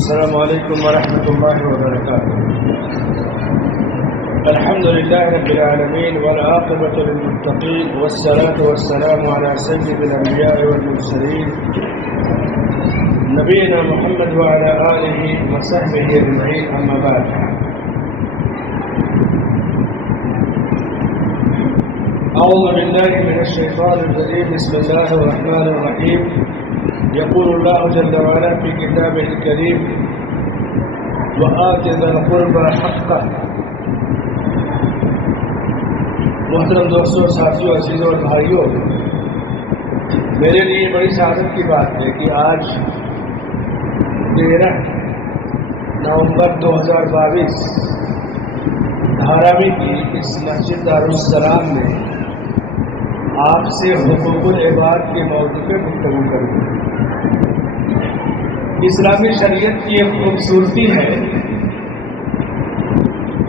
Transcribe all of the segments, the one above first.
السلام علیکم ورحمۃ اللہ وبرکاتہ۔ الحمد للہ رب العالمین والعاقبۃ للمتقین والصلاة والسلام علی سید الانبیاء والمرسلین نبینا محمد وعلی آلہ وصحبہ اجمعین، اما بعد۔ اعوذ باللہ من الشیطان الرجیم، بسم اللہ الرحمن الرحیم۔ يقول الله جل وعلا في كتابه الكريم وآت ذا القربى حقه۔ محترم دوستوں، ساتھیوں، عزیزوں اور بھائیوں، میرے لیے بڑی سعادت کی بات ہے کہ آج 13 نومبر 2022 دھاراوی کی اس مسجد دارالسلام میں آپ سے حقوق العباد کے موضوع پہ گفتگو کروں۔ اسلامی شریعت کی ایک خوبصورتی ہے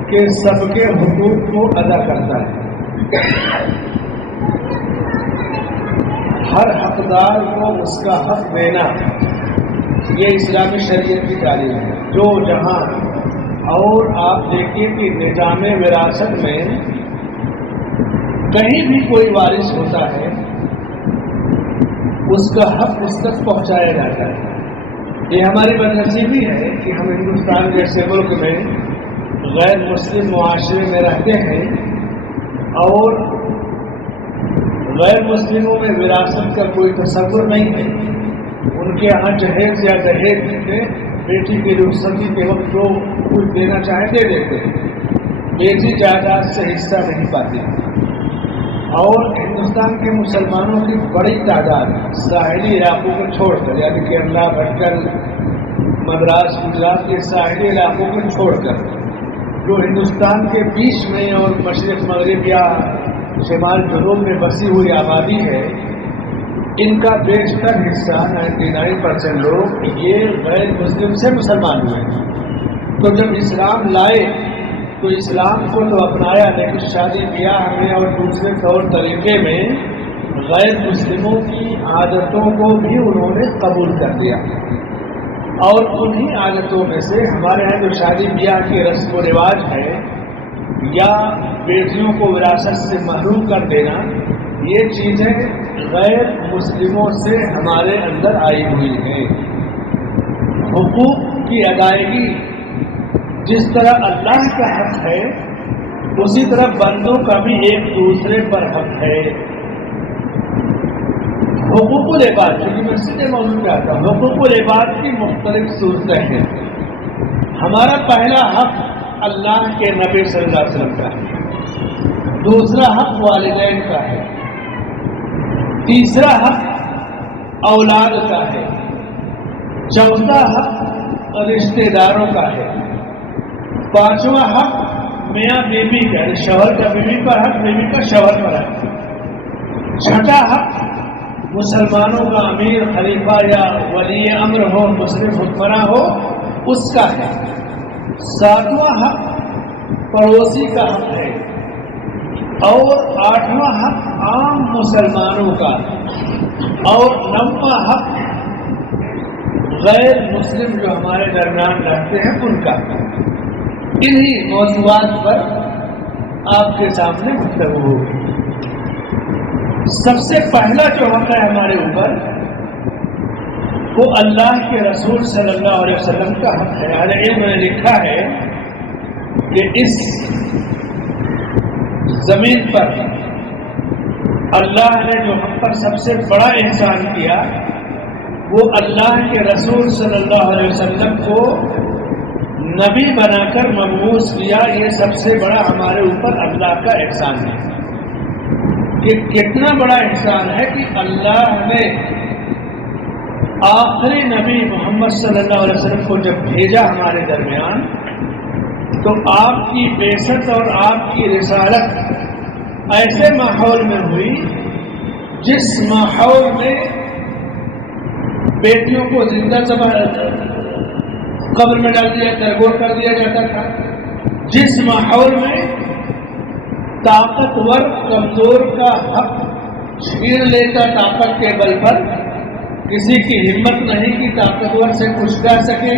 کہ سب کے حقوق کو ادا کرتا ہے، ہر حقدار کو اس کا حق دینا، یہ اسلامی شریعت کی تعلیم ہے۔ جو جہاں اور آپ دیکھیے کہ نظام وراثت میں کہیں بھی کوئی وارث ہوتا ہے، اس کا حق اس تک پہنچایا جاتا ہے۔ یہ ہماری بدنصیبی ہے کہ ہم ہندوستان جیسے ملک میں غیر مسلم معاشرے میں رہتے ہیں اور غیر مسلموں میں وراثت کا کوئی تصور نہیں ہے۔ ان کے یہاں جہیز یا دہیج میں بیٹی کی رخصتی کے وقت جو کچھ دینا چاہے دے دیتے ہیں، بیٹی جائیداد سے حصہ نہیں پاتی۔ اور ہندوستان کے مسلمانوں کی بڑی تعداد ساحلی علاقوں کو چھوڑ کر، یعنی کیرلا، بھٹکل، مدراس، گجرات کے ساحلی علاقوں کو چھوڑ کر جو ہندوستان کے بیچ میں اور مشرق مغرب یا شمال جنوب میں بسی ہوئی آبادی ہے، ان کا بیشتر حصہ 99% لوگ یہ غیر مسلم سے مسلمان ہوئے ہیں۔ تو جب اسلام لائے تو اسلام کو تو اپنایا، لیکن شادی بیاہ میں اور دوسرے طور طریقے میں غیر مسلموں کی عادتوں کو بھی انہوں نے قبول کر لیا۔ اور انہی عادتوں میں سے ہمارے یہاں جو شادی بیاہ کی رسم و رواج ہے یا بیٹیوں کو وراثت سے محروم کر دینا، یہ چیزیں غیر مسلموں سے ہمارے اندر آئی ہوئی ہیں۔ حقوق کی ادائیگی جس طرح اللہ کا حق ہے، اسی طرح بندوں کا بھی ایک دوسرے پر حق ہے۔ حقوق العباد، کیونکہ میں سیدھے موضوع پہ آتا ہوں، حقوق العباد کی مختلف صورتیں ہیں۔ ہمارا پہلا حق اللہ کے نبی صلی اللہ علیہ وسلم کا ہے، دوسرا حق والدین کا ہے، تیسرا حق اولاد کا ہے، چوتھا حق رشتہ داروں کا ہے، پانچواں حق میاں بیوی کا، شوہر کا بیوی پر حق، بیوی کا شوہر پر حق، چھٹا حق مسلمانوں کا امیر، خلیفہ یا ولی امر ہو، مسلم حکمراں ہو، اس کا ہے، ساتواں حق پڑوسی کا حق ہے، اور آٹھواں حق عام مسلمانوں کا، اور نواں حق غیر مسلم جو ہمارے درمیان رہتے ہیں ان کا۔ انہی موضوعات پر آپ کے سامنے گفتگو ہوگی۔ سب سے پہلا جو حق ہے ہمارے اوپر، وہ اللہ کے رسول صلی اللہ علیہ وسلم کا حق ہے۔ اہل علم نے لکھا ہے کہ اس زمین پر اللہ نے جو ہم پر سب سے بڑا احسان کیا، وہ اللہ کے رسول صلی اللہ علیہ وسلم کو نبی بنا کر مبعوث کیا۔ یہ سب سے بڑا ہمارے اوپر اللہ کا احسان ہے۔ کہ کتنا بڑا احسان ہے کہ اللہ نے آخری نبی محمد صلی اللہ علیہ وسلم کو جب بھیجا ہمارے درمیان، تو آپ کی بعثت اور آپ کی رسالت ایسے ماحول میں ہوئی جس ماحول میں بیٹیوں کو زندہ قبر میں ڈال دیا، درگور کر دیا جاتا تھا، جس ماحول میں طاقتور کمزور کا حق چھین لیتا طاقت کے بل پر، کسی کی ہمت نہیں کہ طاقتور سے کچھ کر سکے.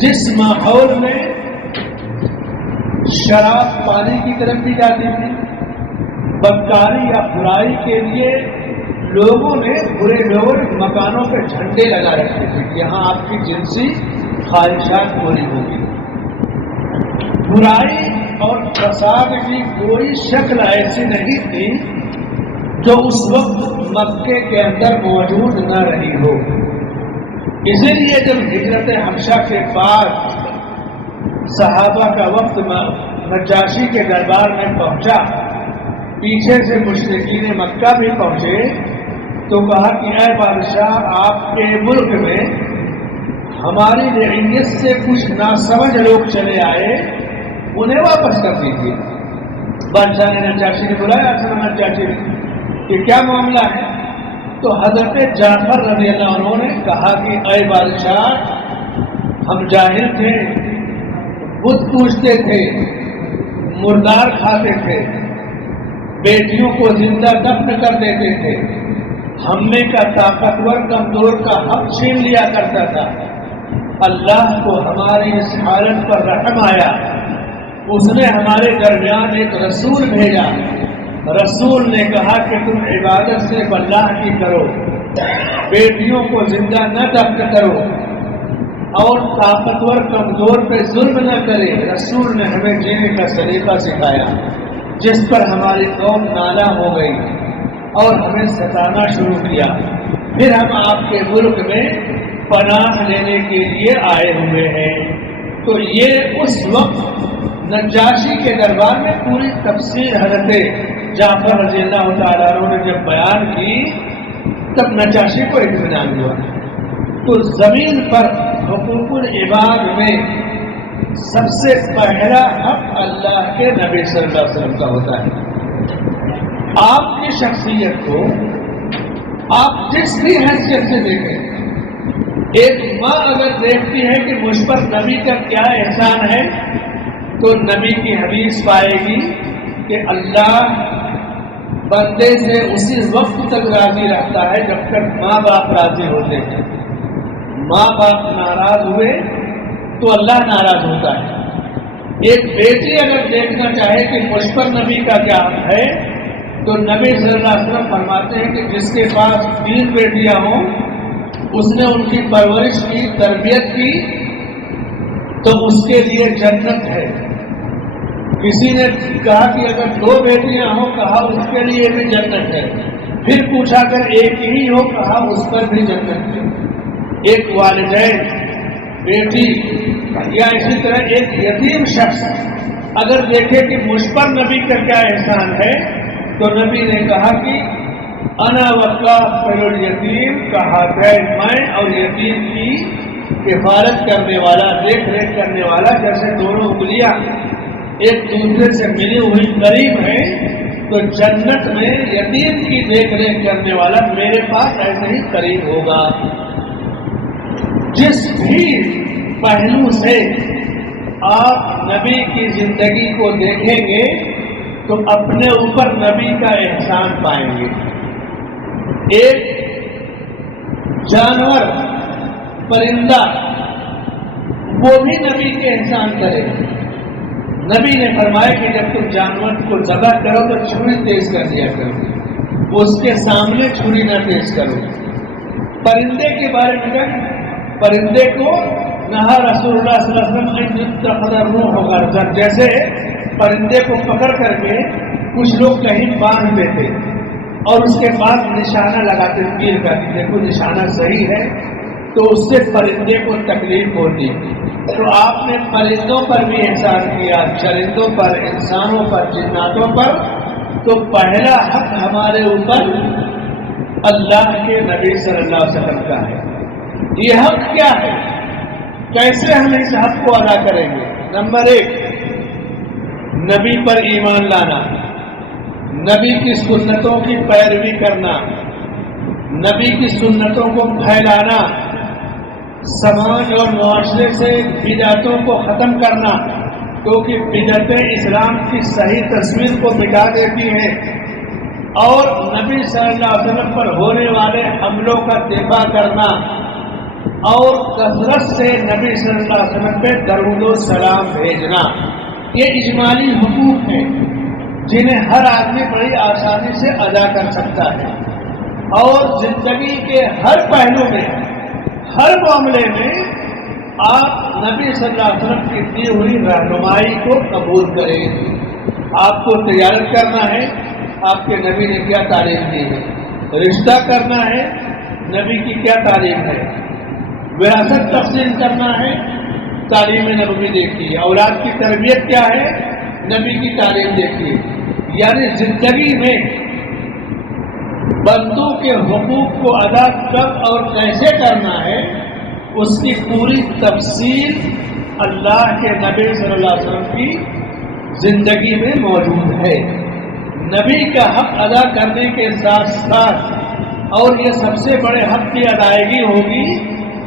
جس ماحول میں شراب پانی کی طرف بھی جاتی تھی، بدکاری یا برائی کے لیے لوگوں نے برے لوگوں نے مکانوں پہ جھنڈے لگا رکھے تھے کہ یہاں آپ کی جنسی خواہشات پوری ہوگی. برائی اور فساد کی کوئی شکل ایسی نہیں تھی جو اس وقت مکے کے اندر موجود نہ رہی ہو. اسی لیے جب ہجرت حبشہ کے بعد صحابہ کا وقت نجاشی کے دربار میں پہنچا، پیچھے سے مشرکین مکہ بھی پہنچے، تو کہا کہ اے بادشاہ، آپ کے ملک میں ہماری رعیت سے کچھ ناسمجھ لوگ چلے آئے، انہیں واپس کر دیجیے. بادشاہ نے نجاشی نے بلایا، اصل نجاشی نے کہ کیا معاملہ ہے؟ تو حضرت جعفر رضی اللہ عنہ نے کہا کہ اے بادشاہ، ہم جاہل تھے، بت پوجتے تھے، مردار کھاتے تھے، بیٹیوں کو زندہ دفن کر دیتے تھے، ہم نے کا طاقتور کمزور کا حق چھین لیا کرتا تھا. اللہ کو ہماری اس حالت پر رحم آیا، اس نے ہمارے درمیان ایک رسول بھیجا. رسول نے کہا کہ تم عبادت سے اللہ کی کرو، بیٹیوں کو زندہ نہ دفن کرو اور طاقتور کمزور پہ ظلم نہ کرے. رسول نے ہمیں جینے کا طریقہ سکھایا، جس پر ہماری قوم نالا ہو گئی اور ہمیں ستانا شروع کیا. پھر ہم آپ کے ملک میں پناہ لینے کے لیے آئے ہوئے ہیں. تو یہ اس وقت نجاشی کے دربار میں پوری تفسیر حضرت جعفر رضی اللہ تعالیٰ عنہ نے جب بیان کی، تب نجاشی کو اطمینان ہوا. تو زمین پر حقوق العباد میں سب سے پہلا حق اللہ کے نبی صلی اللہ علیہ وسلم کا ہوتا ہے. آپ کی شخصیت کو آپ جس بھی حیثیت سے دیکھیں، ایک ماں اگر دیکھتی ہے کہ مجھ پر نبی کا کیا احسان ہے، تو نبی کی حدیث پائے گی کہ اللہ بندے سے اسی وقت تک راضی رہتا ہے جب تک ماں باپ راضی ہوتے ہیں. ماں باپ ناراض ہوئے تو اللہ ناراض ہوتا ہے. ایک بیٹی اگر دیکھنا چاہے کہ مجھ پر نبی کا کیا ہے، تو نبی صلی اللہ علیہ وسلم فرماتے ہیں کہ جس کے پاس 3 بیٹیاں ہوں، اس نے ان کی پرورش کی، تربیت کی، تو اس کے لیے جنت ہے. کسی نے کہا کہ اگر 2 بیٹیاں ہوں، کہا اس کے لیے بھی جنت ہے. پھر پوچھا اگر ایک ہی ہو، کہا اس پر بھی جنت ہے. ایک والدین، بیٹی یا اسی طرح ایک یتیم شخص اگر دیکھے کہ مجھ پر نبی کا کیا احسان ہے، تو نبی نے کہا کہ انا وکافل الیتیم، کہا کہ میں اور یتیم کی کفالت کرنے والا، دیکھ ریکھ کرنے والا، جیسے دونوں انگلیاں ایک دوسرے سے ملی ہوئی قریب ہیں، تو جنت میں یتیم کی دیکھ ریکھ کرنے والا میرے پاس ایسے ہی قریب ہوگا. جس بھی پہلو سے آپ نبی کی زندگی کو دیکھیں گے تو اپنے اوپر نبی کا احسان پائیں گے. ایک جانور، پرندہ، وہ بھی نبی کے احسان کرے. نبی نے فرمایا کہ جب تم جانور کو ذبح کرو تو چھری تیز کر دیا کرو، اس کے سامنے چھری نہ تیز کرو. پرندے کے بارے میں پرندے کو نہا رسول اللہ صلی اللہ علیہ وسلم ہوگا، جیسے پرندے کو پکڑ کر کے کچھ لوگ کہیں باندھ دیتے اور اس کے بعد نشانہ لگاتے، تیر کا دیکھو نشانہ صحیح ہے، تو اس سے پرندے کو تکلیف ہوتی. تو آپ نے پرندوں پر بھی احسان کیا، چرندوں پر، انسانوں پر، جناتوں پر. تو پہلا حق ہمارے اوپر اللہ کے نبی صلی اللہ علیہ وسلم کا ہے. یہ حق کیا ہے؟ کیسے ہم اس حق کو ادا کریں گے؟ نمبر 1، نبی پر ایمان لانا، نبی کی سنتوں کی پیروی کرنا، نبی کی سنتوں کو پھیلانا، سماج اور معاشرے سے بدعتوں کو ختم کرنا، کیونکہ بدعتیں اسلام کی صحیح تصویر کو مٹا دیتی ہیں. اور نبی صلی اللہ علیہ وسلم پر ہونے والے حملوں کا دفاع کرنا اور کثرت سے نبی صلی اللہ علیہ وسلم پہ درود و سلام بھیجنا، یہ اجمالی حقوق ہیں جنہیں ہر آدمی بڑی آسانی سے ادا کر سکتا ہے، اور زندگی کے ہر پہلو میں، ہر معاملے میں آپ نبی صلی اللہ علیہ وسلم کی دی ہوئی رہنمائی کو قبول کریں۔ آپ کو تجارت کرنا ہے، آپ کے نبی نے کیا تعلیم دی ہے؟ رشتہ کرنا ہے، نبی کی کیا تعلیم ہے؟ وراثت تقسیم کرنا ہے، تعلیم نبوی دیکھی ہے۔ اولاد کی تربیت کیا ہے؟ نبی کی تعلیم دیکھی ہے۔ یعنی زندگی میں بندوں کے حقوق کو ادا کب اور کیسے کرنا ہے، اس کی پوری تفصیل اللہ کے نبی صلی اللہ علیہ وسلم کی زندگی میں موجود ہے۔ نبی کا حق ادا کرنے کے ساتھ ساتھ، اور یہ سب سے بڑے حق کی ادائیگی ہوگی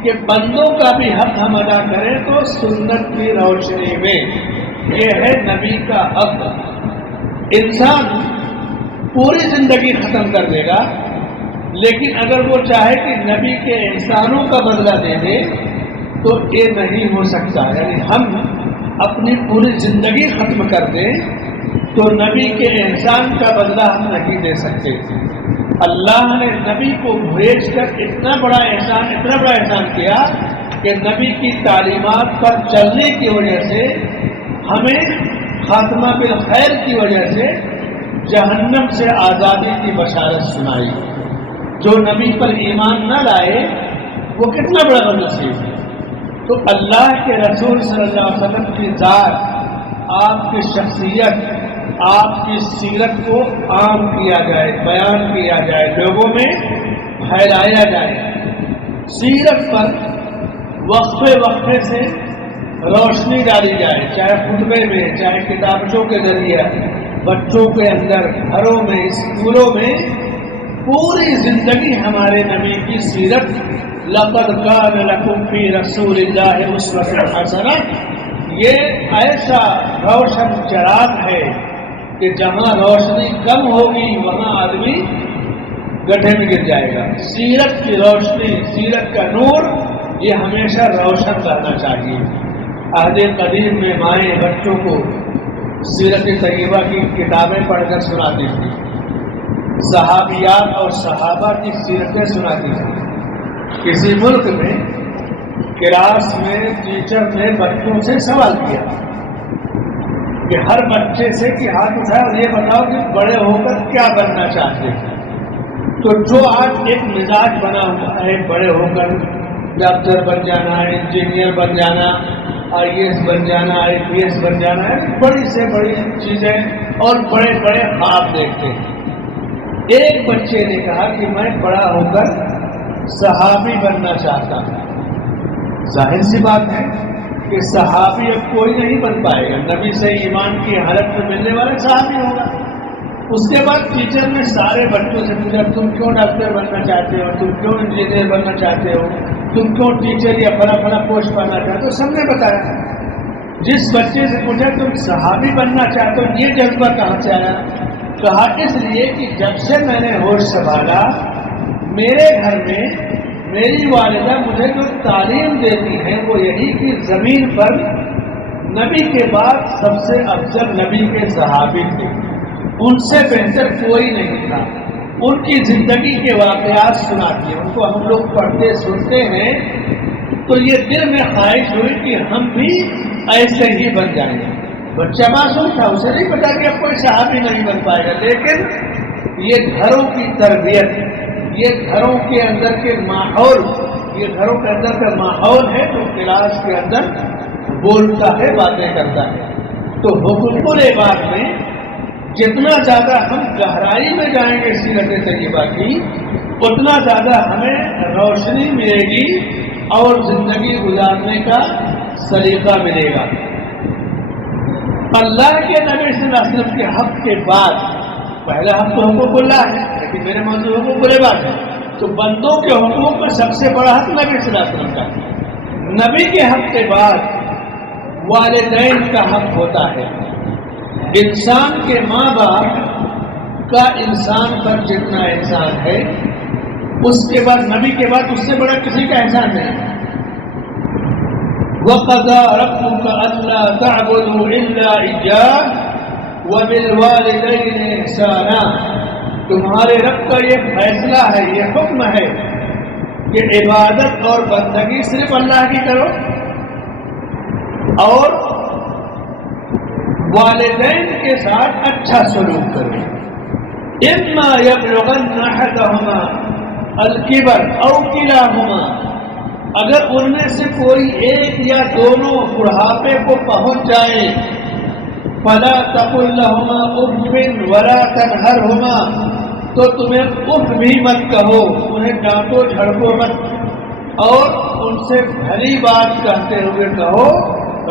کہ بندوں کا بھی حق ہم ادا کریں تو سنت کی روشنی میں، یہ ہے نبی کا حق۔ انسان پوری زندگی ختم کر دے گا، لیکن اگر وہ چاہے کہ نبی کے احسانوں کا بدلہ دے دے تو یہ نہیں ہو سکتا۔ یعنی ہم اپنی پوری زندگی ختم کر دیں تو نبی کے احسان کا بدلہ ہم نہیں دے سکتے۔ اللہ نے نبی کو بھیج کر اتنا بڑا احسان کیا کہ نبی کی تعلیمات پر چلنے کی وجہ سے ہمیں خاتمہ بالخیر کی وجہ سے جہنم سے آزادی کی بشارت سنائی۔ جو نبی پر ایمان نہ لائے وہ کتنا بڑا بدنصیب ہے۔ تو اللہ کے رسول صلی اللہ علیہ وسلم کی ذات، آپ کی شخصیت، آپ کی سیرت کو عام کیا جائے، بیان کیا جائے، لوگوں میں پھیلایا جائے۔ سیرت پر وقفے وقفے سے روشنی ڈالی جائے، چاہے خطبے میں، چاہے کتابوں کے ذریعے، بچوں کے اندر، گھروں میں، اسکولوں میں، پوری زندگی ہمارے نبی کی سیرت لقد کان لکم فی رسول اللہ اسوۃ حسنہ، یہ ایسا روشن چراغ ہے کہ جہاں روشنی کم ہوگی وہاں آدمی گڈھے میں گر جائے گا۔ سیرت کی روشنی، سیرت کا نور، یہ ہمیشہ روشن کرنا چاہیے۔ عہد قدیم میں مائیں بچوں کو سیرت طیبہ کی کتابیں پڑھ کر سناتی تھی، صحابیات اور صحابہ کی سیرتیں سناتی تھی۔ کسی ملک میں کلاس میں ٹیچر نے بچوں سے سوال کیا کہ ہر بچے سے کہ ہاتھ اٹھایا اور یہ بتاؤ کہ بڑے ہو کر کیا بننا چاہتے ہیں۔ تو جو آج ایک مزاج بنا ہوا ہے بڑے ہو کر ڈاکٹر بن جانا، انجینئر بن جانا، IAS بن جانا، IPS بن جانا، بڑی سے بڑی چیزیں اور بڑے بڑے خواب دیکھتے ہیں۔ ایک بچے نے کہا کہ میں بڑا ہو کر صحابی بننا چاہتا ہوں۔ ظاہر سی بات ہے کہ صحابی اب کوئی نہیں بن پائے گا، نبی سے ایمان کی حالت میں ملنے والا صحابی ہوگا۔ اس کے بعد ٹیچر نے سارے بچوں سے پوچھا تم کیوں ڈاکٹر بننا چاہتے ہو، تم کیوں انجینئر بننا چاہتے ہو، تم کیوں ٹیچر یا فلاں پوسٹ پانا چاہتے ہو؟ سب نے بتایا۔ جس بچے سے پوچھا تم صحابی بننا چاہتے ہو، یہ جذبہ کہاں سے آیا؟ کہا اس لیے کہ جب سے میں نے ہوش سنبھالا میرے گھر میں میری والدہ مجھے جو تعلیم دیتی ہے وہ یہی کہ زمین پر نبی کے بعد سب سے افضل نبی کے صحابی تھے، ان سے بہتر کوئی نہیں تھا۔ ان کی زندگی کے واقعات سناتی ہیں، ان کو ہم لوگ پڑھتے سنتے ہیں تو یہ دل میں خواہش ہوئی کہ ہم بھی ایسے ہی بن جائیں۔ بچہ معصوم تھا، اسے نہیں پتا کہ اب کوئی صحابی نہیں بن پائے گا، لیکن یہ گھروں کی تربیت، یہ گھروں کے اندر کے ماحول، یہ گھروں کے اندر کا ماحول ہے جو کلاس کے اندر بولتا ہے، باتیں کرتا ہے۔ تو حقوق العباد میں جتنا زیادہ ہم گہرائی میں جائیں گے سیرت طیبہ کی، اتنا زیادہ ہمیں روشنی ملے گی اور زندگی گزارنے کا سلیقہ ملے گا۔ اللہ کے نبی صلی اللہ علیہ وسلم کے حق کے بعد پہلا حق تو حقوق اللہ ہے، لیکن میرے موضوع حقوق العباد ہے، تو بندوں کے حقوق میں سب سے بڑا حق نبی صلی اللہ علیہ وسلم کا ہے۔ نبی کے حق کے بعد والدین کا حق ہوتا ہے۔ انسان کے ماں باپ کا انسان پر جتنا احسان ہے اس کے بعد نبی کے بعد اس سے بڑا کسی کا احسان نہیں. وَقَضَىٰ رَبُّكَ أَلَّا تَعْبُدُوا إِلَّا إِيَّاهُ وَبِالْوَالِدَيْنِ إِحْسَانًا. تمہارے رب کا یہ فیصلہ ہے، یہ حکم ہے کہ عبادت اور بندگی صرف اللہ کی کرو اور والدین کے ساتھ اچھا سلوک کرو. اما یبلغن احدہما الکبر او کلاہما، اگر ان میں سے کوئی ایک یا دونوں بڑھاپے کو پہنچ جائے، فلا تقل لہما اف ولا تنہرہما، تو تمہیں اف بھی مت کہو، انہیں ڈانٹو جھڑکو مت، اور ان سے بھلی بات کہتے ہوئے کہو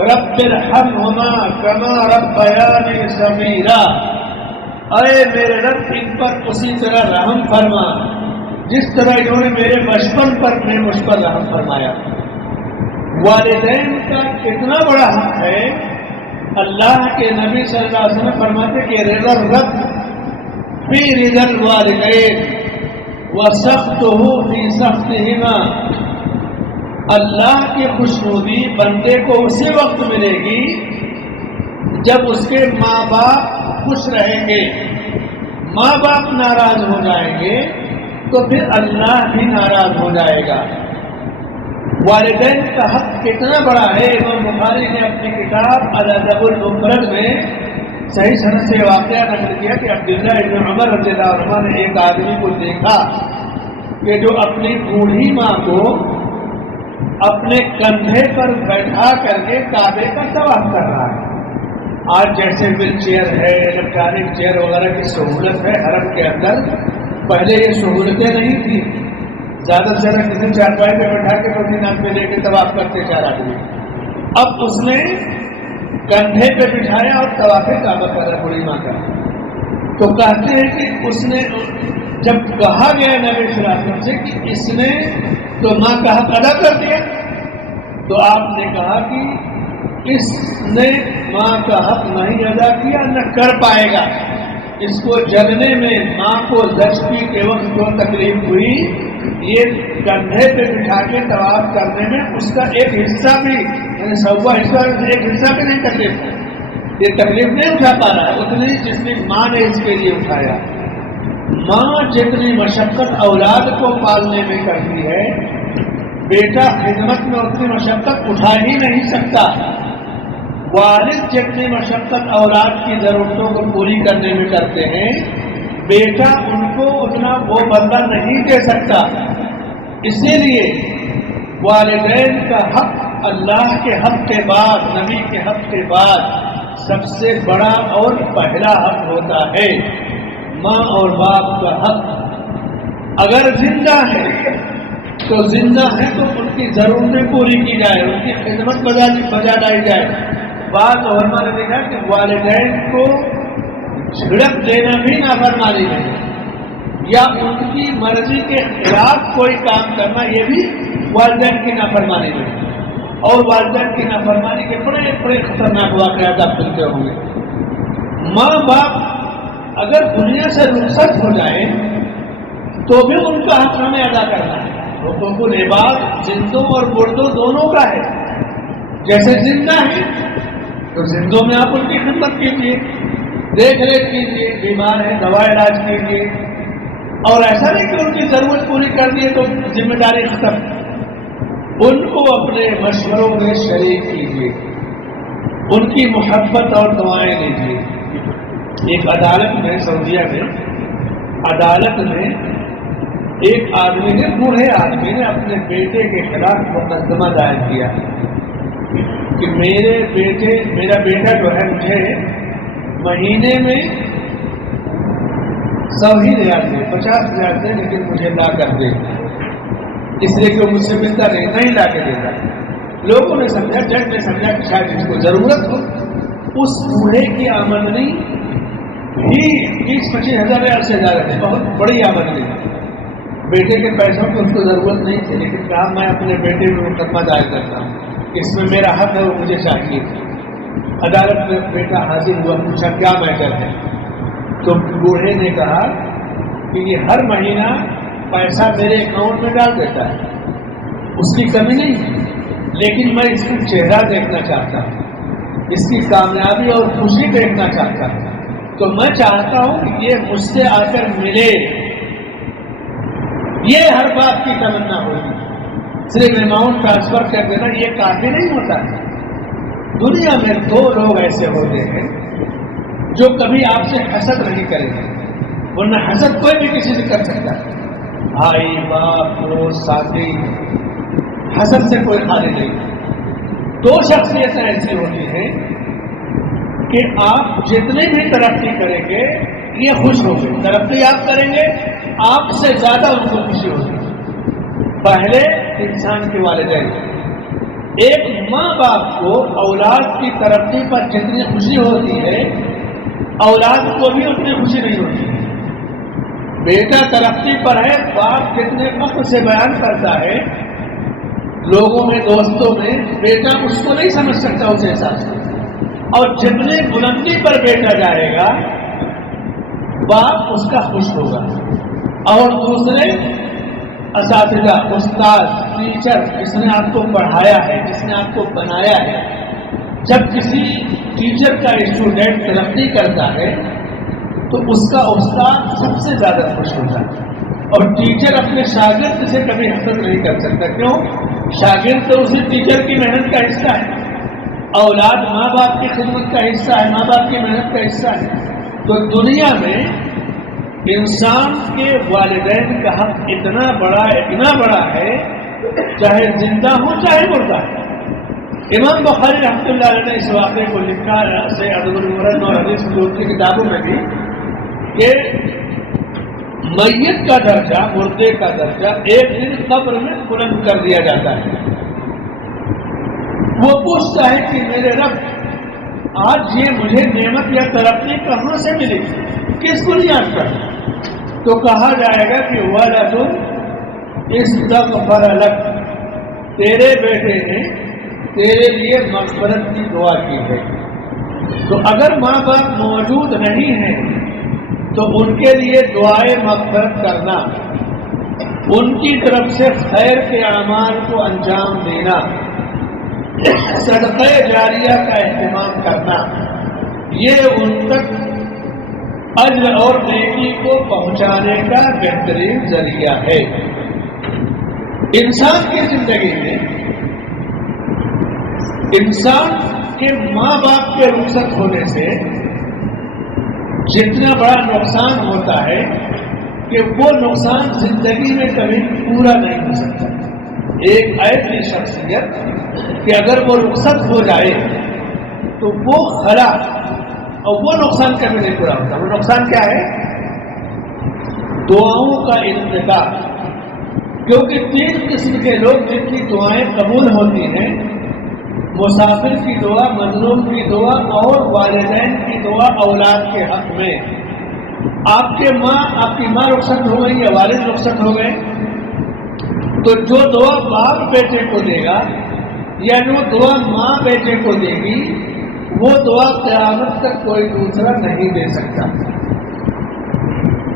رب ارحمہما کما ربیانی صغیرا، اے میرے رب ان پر اسی طرح رحم فرما جس طرح انہوں نے میرے بچپن پر مجھ پر رحم فرمایا. والدین کا کتنا بڑا حق ہے. اللہ کے نبی صلی اللہ علیہ وسلم فرماتے کہ رضا الرب فی رضا الوالدین وسخطہ فی سخطہما، اللہ کی خوشنودی بندے کو اسی وقت ملے گی جب اس کے ماں باپ خوش رہیں گے. ماں باپ ناراض ہو جائیں گے تو پھر اللہ بھی ناراض ہو جائے گا. والدین کا حق کتنا بڑا ہے. امام بخاری نے اپنی کتاب الادب المفرد میں صحیح سند سے واقعہ نقل کیا کہ عبداللہ ابن عمر رضی اللہ عنہ نے ایک آدمی کو دیکھا کہ جو اپنی بوڑھی ماں کو اپنے کندھے پر بیٹھا کر کے کعبے کا طواف کر رہا ہے. آج جیسے ویل چیئر ہے، الیکٹرانک چیئر وغیرہ کی سہولت ہے حرم کے اندر، پہلے یہ سہولتیں نہیں تھی. زیادہ سے زیادہ کسی چارپائی پہ بیٹھا کے کوئی نام پہ لے کے طواف کرتے 4 آدمی. اب اس نے کندھے پہ بٹھایا اور طواف کعبہ کر رہا بوڑھی ماں کا. تو کہتے ہیں کہ اس نے جب کہا گیا نبی صلی اللہ علیہ وسلم سے کہ اس نے تو ماں کا حق ادا کر دیا، تو آپ نے کہا کہ اس نے ماں کا حق نہیں ادا کیا، نہ کر پائے گا. اس کو جلنے میں ماں کو زچگی کے وقت جو تکلیف ہوئی، یہ کندھے پہ بٹھا کے طواف کرنے میں اس کا ایک حصہ بھی، یعنی 100واں حصہ ایک حصہ بھی نہیں تکلیف ہے. یہ تکلیف نہیں اٹھا پا رہا ہے اتنی جتنی ماں نے اس کے لیے اٹھایا. ماں جتنی مشقت اولاد کو پالنے میں کرتی ہے، بیٹا خدمت میں اتنی مشقت اٹھا ہی نہیں سکتا. والد جتنی مشقت اولاد کی ضرورتوں کو پوری کرنے میں کرتے ہیں، بیٹا ان کو اتنا وہ بدلہ نہیں دے سکتا. اسی لیے والدین کا حق اللہ کے حق کے بعد، نبی کے حق کے بعد سب سے بڑا اور پہلا حق ہوتا ہے. ماں اور باپ کا حق اگر زندہ ہے تو ان کی ضرورتیں پوری کی جائے، ان کی خدمت بجا لائی جائے. بعض علماء نے دیکھا کہ والدین کو جھڑک دینا بھی نافرمانی ہے، یا ان کی مرضی کے خلاف کوئی کام کرنا یہ بھی والدین کی نافرمانی ہے. اور والدین کی نافرمانی کے بڑے بڑے خطرناک واقعات آپ سنتے ہوں گے. ماں باپ اگر دنیا سے رخصت ہو جائے تو بھی ان کا حق ہمیں ادا کرنا ہے. حقوق العباد زندوں اور مردوں دونوں کا ہے. جیسے زندہ ہیں تو زندوں میں آپ ان کی خدمت کیجیے، دیکھ ریکھ کیجیے، بیمار ہیں دوا علاج کیجیے، اور ایسا نہیں کہ ان کی ضرورت پوری کر دیے تو ذمہ داری ختم. ان کو اپنے مشوروں میں شریک کیجیے، ان کی محبت اور دعائیں لیجیے. ایک عدالت میں، سعودیہ میں عدالت میں ایک آدمی نے، بوڑھے آدمی نے اپنے بیٹے کے خلاف مقدمہ دائر کیا کہ میرا بیٹا جو ہے مجھے مہینے میں 100 ہی ریال دے، 50,000 دے، لیکن مجھے لا کر دے، اس لیے کہ وہ مجھ سے ملتا نہیں لا کے دیتا. لوگوں نے سمجھا، جج نے سمجھا کہ شاید اس کو ضرورت ہو. اس بوڑھے کی آمدنی بھی 20-25 ہزار ریال سے زیادہ تھی، بہت بڑی آمدنی. بیٹے کے پیسوں کی اس کو ضرورت نہیں تھی، لیکن کہا میں اپنے بیٹے میں مقدمہ دائر کرتا ہوں، اس میں میرا حق ہے، وہ مجھے چاہیے. عدالت میں بیٹا حاضر ہوا، پوچھا کیا میٹر ہے. تو بوڑھے نے کہا کہ یہ ہر مہینہ پیسہ میرے اکاؤنٹ میں ڈال دیتا ہے، اس کی کمی نہیں ہے، لیکن میں اس کا چہرہ دیکھنا چاہتا ہوں، اس کی کامیابی اور خوشی دیکھنا چاہتا ہوں، تو میں چاہتا ہوں کہ یہ مجھ سے آ کر ملے۔ یہ ہر بات کی تمنا ہوگی، صرف اماؤنٹ ٹرانسفر کر دینا یہ کافی نہیں ہوتا ہے۔ دنیا میں دو لوگ ایسے ہوتے ہیں جو کبھی آپ سے حسد نہیں کریں گے، ورنہ حسد کوئی بھی کسی سے کر سکتا ہے، بھائی باپ دوست ساتھی، حسد سے کوئی خالی نہیں۔ دو شخصیتیں ایسی ہوتی ہیں کہ آپ جتنی بھی ترقی کریں گے یہ خوش ہوں گے، ترقی آپ کریں گے آپ سے زیادہ ان کو خوشی ہوگی۔ پہلے انسان کے والدین، ایک ماں باپ کو اولاد کی ترقی پر جتنی خوشی ہوتی ہے اولاد کو بھی اتنی خوشی نہیں ہوتی ہے۔ بیٹا ترقی پر ہے، باپ جتنے فخر سے بیان کرتا ہے لوگوں میں دوستوں میں، بیٹا اس کو نہیں سمجھ سکتا اس احساس کو، اور جتنے بلندی پر بیٹا جائے گا باپ اس کا خوش ہوگا۔ اور دوسرے اساتذہ، استاد، ٹیچر، جس نے آپ کو پڑھایا ہے، جس نے آپ کو بنایا ہے، جب کسی ٹیچر کا اسٹوڈنٹ ترقی کرتا ہے تو اس کا استاد سب سے زیادہ خوش ہوتا ہے، اور ٹیچر اپنے شاگرد سے کبھی حسد نہیں کر سکتا۔ کیوں؟ شاگرد تو اسی ٹیچر کی محنت کا حصہ ہے، اولاد ماں باپ کی خدمت کا حصہ ہے، ماں باپ کی محنت کا حصہ ہے۔ تو دنیا میں انسان کے والدین کا حق اتنا بڑا ہے، چاہے زندہ ہو چاہے مردہ ہے۔ امام بخاری رحمۃ اللہ علیہ نے اس واقعے کو لکھا ہے ادب المفرد اور حدیث کی کتابوں میں بھی کہ میت کا درجہ، مردے کا درجہ ایک دن قبر میں بلند کر دیا جاتا ہے۔ وہ پوچھتا ہے کہ میرے رب، آج یہ مجھے نعمت یا ترقی کہاں سے ملی، کس بنیاد پر؟ تو کہا جائے گا کہ وَلَدٌ اسْتَغْفَرَ لَكَ، تیرے بیٹے نے تیرے لیے مغفرت کی دعا کی ہے۔ تو اگر ماں باپ موجود نہیں ہیں تو ان کے لیے دعائے مغفرت کرنا، ان کی طرف سے خیر کے اعمال کو انجام دینا، صدقہ جاریہ کا اہتمام کرنا، یہ ان تک اجر اور نیکی کو پہنچانے کا بہترین ذریعہ ہے۔ انسان کی زندگی میں انسان کے ماں باپ کے رخصت ہونے سے جتنا بڑا نقصان ہوتا ہے کہ وہ نقصان زندگی میں کبھی پورا نہیں ہو سکتا۔ ایک ایسی شخصیت کہ اگر وہ رخصت ہو جائے تو وہ خلا اور وہ نقصان کبھی نہیں پورا ہوتا۔ وہ نقصان کیا ہے؟ دعاؤں کا انتقا، کیونکہ تین قسم کے لوگ جن کی دعائیں قبول ہوتی ہیں، مسافر کی دعا، مظلوم کی دعا اور والدین کی دعا اولاد کے حق میں۔ آپ کی ماں رخصت ہو گئی یا والد رخصت ہو گئے تو جو دعا باپ بیٹے کو دے گا یا جو دعا ماں بیٹے کو دے گی وہ دعا قیامت تک کوئی دوسرا نہیں دے سکتا۔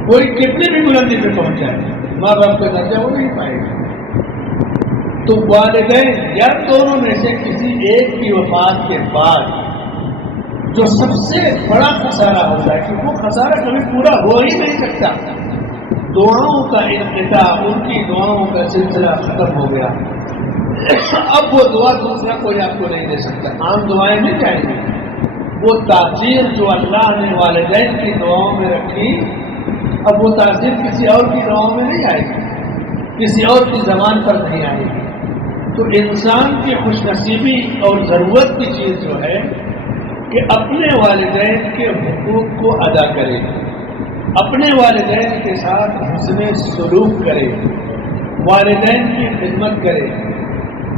کوئی کتنی بھی بلندی پہ پہنچ جائے ماں باپ کا درجہ وہ نہیں پائے گا۔ تو والدین یا دونوں میں سے کسی ایک کی وفات کے بعد جو سب سے بڑا خسارہ ہوتا ہے کہ وہ خسارہ کبھی پورا ہو ہی نہیں سکتا، دعاؤں کا انقطاع، ان کی دعاؤں کا سلسلہ ختم ہو گیا، اب وہ دعا دوسرا کوئی آپ کو نہیں دے سکتا۔ عام دعائیں نہیں جائیں گی، وہ تاثیر جو اللہ نے والدین کی دعاؤں میں رکھی اب وہ تاثیر کسی اور کی دعاؤں میں نہیں آئے گی، کسی اور کی زبان پر نہیں آئے گی۔ تو انسان کی خوش نصیبی اور ضرورت کی چیز جو ہے کہ اپنے والدین کے حقوق کو ادا کرے، اپنے والدین کے ساتھ حسن سلوک کرے، والدین کی خدمت کرے،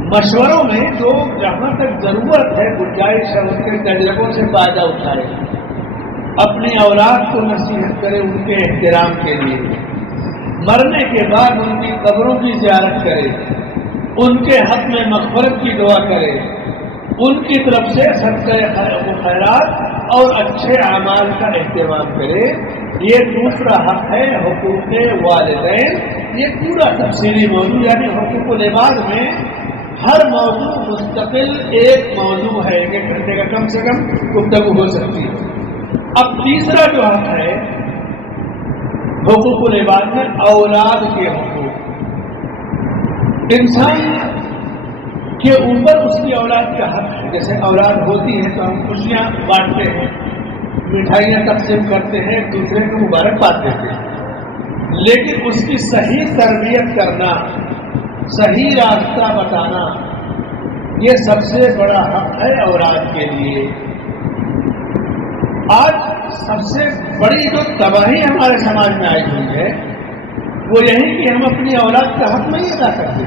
مشوروں میں جو جہاں تک ضرورت ہے گنجائش ہے ان کے تجربوں سے فائدہ اٹھائے، اپنی اولاد کو نصیحت کرے ان کے احترام کے لیے، مرنے کے بعد ان کی قبروں کی زیارت کرے، ان کے حق میں مغفرت کی دعا کرے، ان کی طرف سے صدقہ خیرات اور اچھے اعمال کا اہتمام کرے، یہ دوسرا حق ہے حقوق والدین. یہ پورا تفصیلی موضوع یعنی حقوق العباد میں ہر موضوع مستقل ایک موضوع ہے. 1 گھنٹے کا کم سے کم گفتگو ہو سکتی ہے. اب تیسرا جو حق ہے حقوق العباد میں اولاد کے حقوق. انسان کے اوپر اس کی اولاد کا حق ہے. جیسے اولاد ہوتی ہے تو ہم خوشیاں بانٹتے ہیں, مٹھائیاں تقسیم کرتے ہیں, ایک دوسرے کو مبارکباد دیتے ہیں, لیکن اس کی صحیح تربیت کرنا, صحیح راستہ بتانا, یہ سب سے بڑا حق ہے اولاد کے لیے. آج سب سے بڑی جو تباہی ہمارے سماج میں آئی ہوئی ہے وہ یہی کہ ہم اپنی اولاد کا حق نہیں ادا کرتے.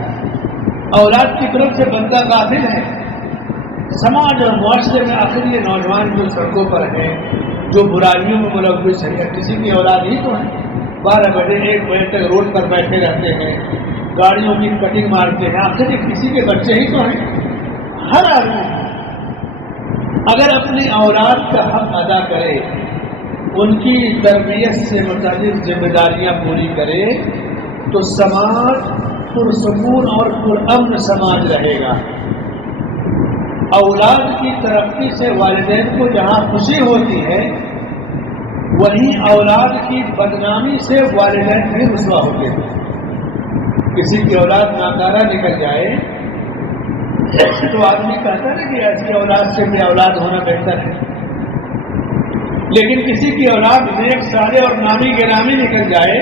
اولاد کی طرف سے بندہ غافل ہے. سماج اور معاشرے میں آخر یہ نوجوان جو سڑکوں پر ہیں, جو برائیوں میں ملوث ہے, کسی کی اولاد ہی تو ہے. 12 بجے 1 بجے تک روڈ پر بیٹھے رہتے ہیں, گاڑیوں کی کٹنگ مارتے ہیں. آخر یہ کسی کے بچے ہی تو ہیں. ہر آدمی اگر اپنی اولاد کا حق ادا کرے, ان کی تربیت سے متعلق ذمہ داریاں پوری کرے, تو سماج پرسکون اور پرامن سماج رہے گا. اولاد کی ترقی سے والدین کو جہاں خوشی ہوتی ہے, وہیں اولاد کی بدنامی سے والدین بھی رسوا ہوتے ہیں. کسی کی اولاد ناکارہ نکل جائے تو آدمی کہتا ہے کہ ایسی اولاد سے بھی اولاد ہونا بہتر ہے. لیکن کسی کی اولاد نیک صالح اور نامی گرامی نکل جائے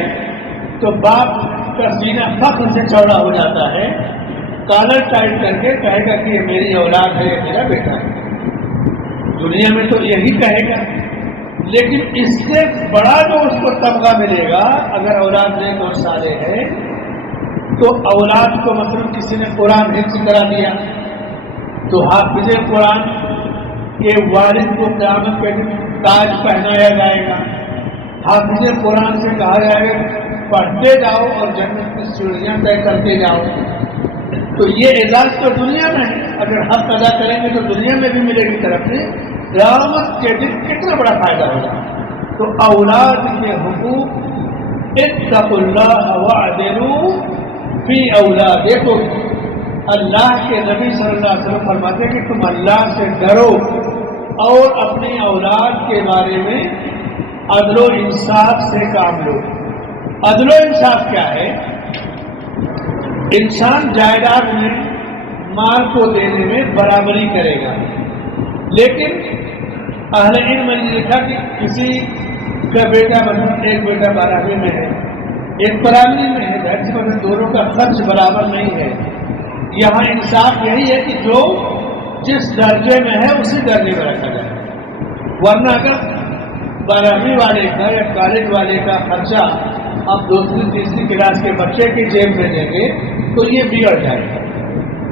تو باپ کا سینہ فخر سے چوڑا ہو جاتا ہے, کالر ٹائٹ کر کے کہے گا کہ یہ میری اولاد ہے, یہ میرا بیٹا ہے. دنیا میں تو یہی کہے گا, لیکن اس سے بڑا جو اس کو طبقہ ملے گا اگر اولاد نیک اور صالح ہے, تو اولاد کو مطلب کسی نے قرآن حفظ کرا دیا تو حافظ قرآن کے والد کو قیامت پہ تاج پہنایا جائے گا. حافظ قرآن سے کہا جائے گا پڑھتے جاؤ اور جنت کی سیڑھیاں طے کرتے جاؤ. تو یہ اعزاز تو دنیا میں ہے. اگر حق ادا کریں گے تو دنیا میں بھی ملے گی ترقی, قیامت کے دن کتنا بڑا فائدہ ہوگا. تو اولاد کے حقوق, اتقوا اللہ واعدلوا فی اولادکم. اللہ کے نبی صلی اللہ علیہ وسلم فرماتے ہیں کہ تم اللہ سے ڈرو اور اپنی اولاد کے بارے میں عدل و انصاف سے کام لو. عدل و انصاف کیا ہے؟ انسان جائیداد میں مال کو دینے میں برابری کرے گا, لیکن اہل علم نے لکھا کہ کسی کا بیٹا مثلا ایک بیٹا 12ویں میں ہے, ایک 12ویں میں ہے, مطلب دونوں کا خرچ برابر نہیں ہے. یہاں انصاف یہی ہے کہ جو جس درجے میں ہے اسی درجے میں رکھا جائے. ورنہ اگر 12ویں والے کا یا کالج والے کا خرچہ اب 2ری 3ری کلاس کے بچے کی جیب میں دیں گے تو یہ بگڑ جائے گا.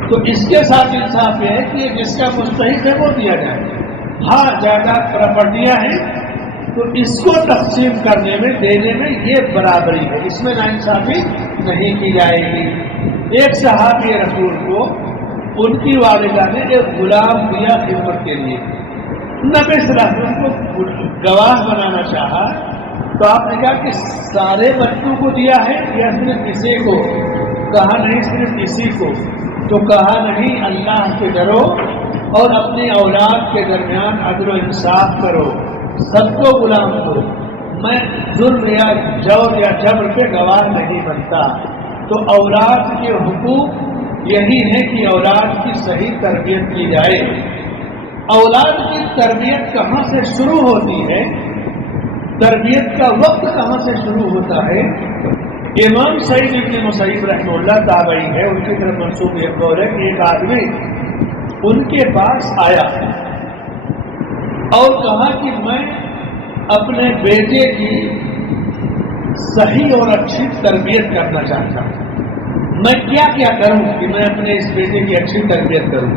تو اس کے ساتھ انصاف یہ ہے کہ جس کا مستحق ہے وہ دیا جائے. ہاں جائیداد پراپرٹیاں ہیں تو اس کو تقسیم کرنے میں دینے میں یہ برابری ہے, اس میں ناانصافی نہیں کی جائے گی. ایک صحابی رسول کو ان کی والدہ نے ایک غلام دیا خدمت کے لیے. نبی صلی اللہ علیہ وسلم کو گواہ بنانا چاہا تو آپ نے کہا کہ سارے بچوں کو دیا ہے یا صرف کسی کو؟ کہا نہیں صرف کسی کو. تو کہا نہیں, اللہ سے ڈرو اور اپنی اولاد کے درمیان عدل و انصاف کرو, سب کو غلام کرو. میں ظلم یا جور یا جبر پہ گواہ نہیں بنتا. تو اولاد کے حقوق یہی ہے کہ اولاد کی صحیح تربیت کی جائے. اولاد کی تربیت کہاں سے شروع ہوتی ہے, تربیت کا وقت کہاں سے شروع ہوتا ہے؟ امام سعید ابن مسیب رحمہ اللہ تابعی ہے, ان کی طرف منسوب یہ قول ہے کہ ایک آدمی ان کے پاس آیا اور کہا کہ میں اپنے بیٹے کی صحیح اور اچھی تربیت کرنا چاہتا ہوں, میں کیا کیا کروں کہ میں اپنے اس بیٹے کی اچھی تربیت کروں.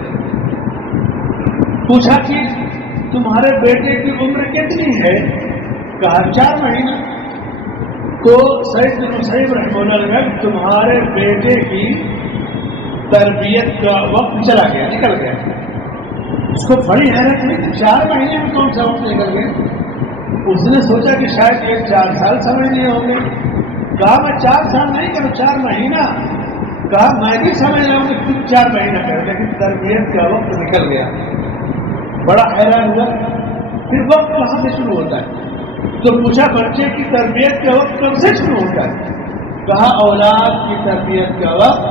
پوچھا کہ تمہارے بیٹے کی عمر کتنی ہے؟ کہا 4 مہینہ. تو سعید بن مسیب رحمہ اللہ نے تمہارے بیٹے کی تربیت کا وقت چلا گیا, نکل گیا. اس کو بڑی حیرت ہوئی کہ 4 مہینے میں کون سا وقت نکل گیا. اس نے سوچا کہ شاید یہ 4 سال سمجھنے ہوں گے. کہا میں 4 سال نہیں کروں، 4 مہینہ. کہا میں بھی سمجھ رہا ہوں کہ تم 4 مہینہ کرو، لیکن تربیت کا وقت نکل گیا. بڑا حیران ہوا. پھر وقت کہاں سے شروع ہوتا ہے؟ تو پوچھا بچے کی تربیت کا وقت کب سے شروع ہوتا ہے؟ کہا اولاد کی تربیت کا وقت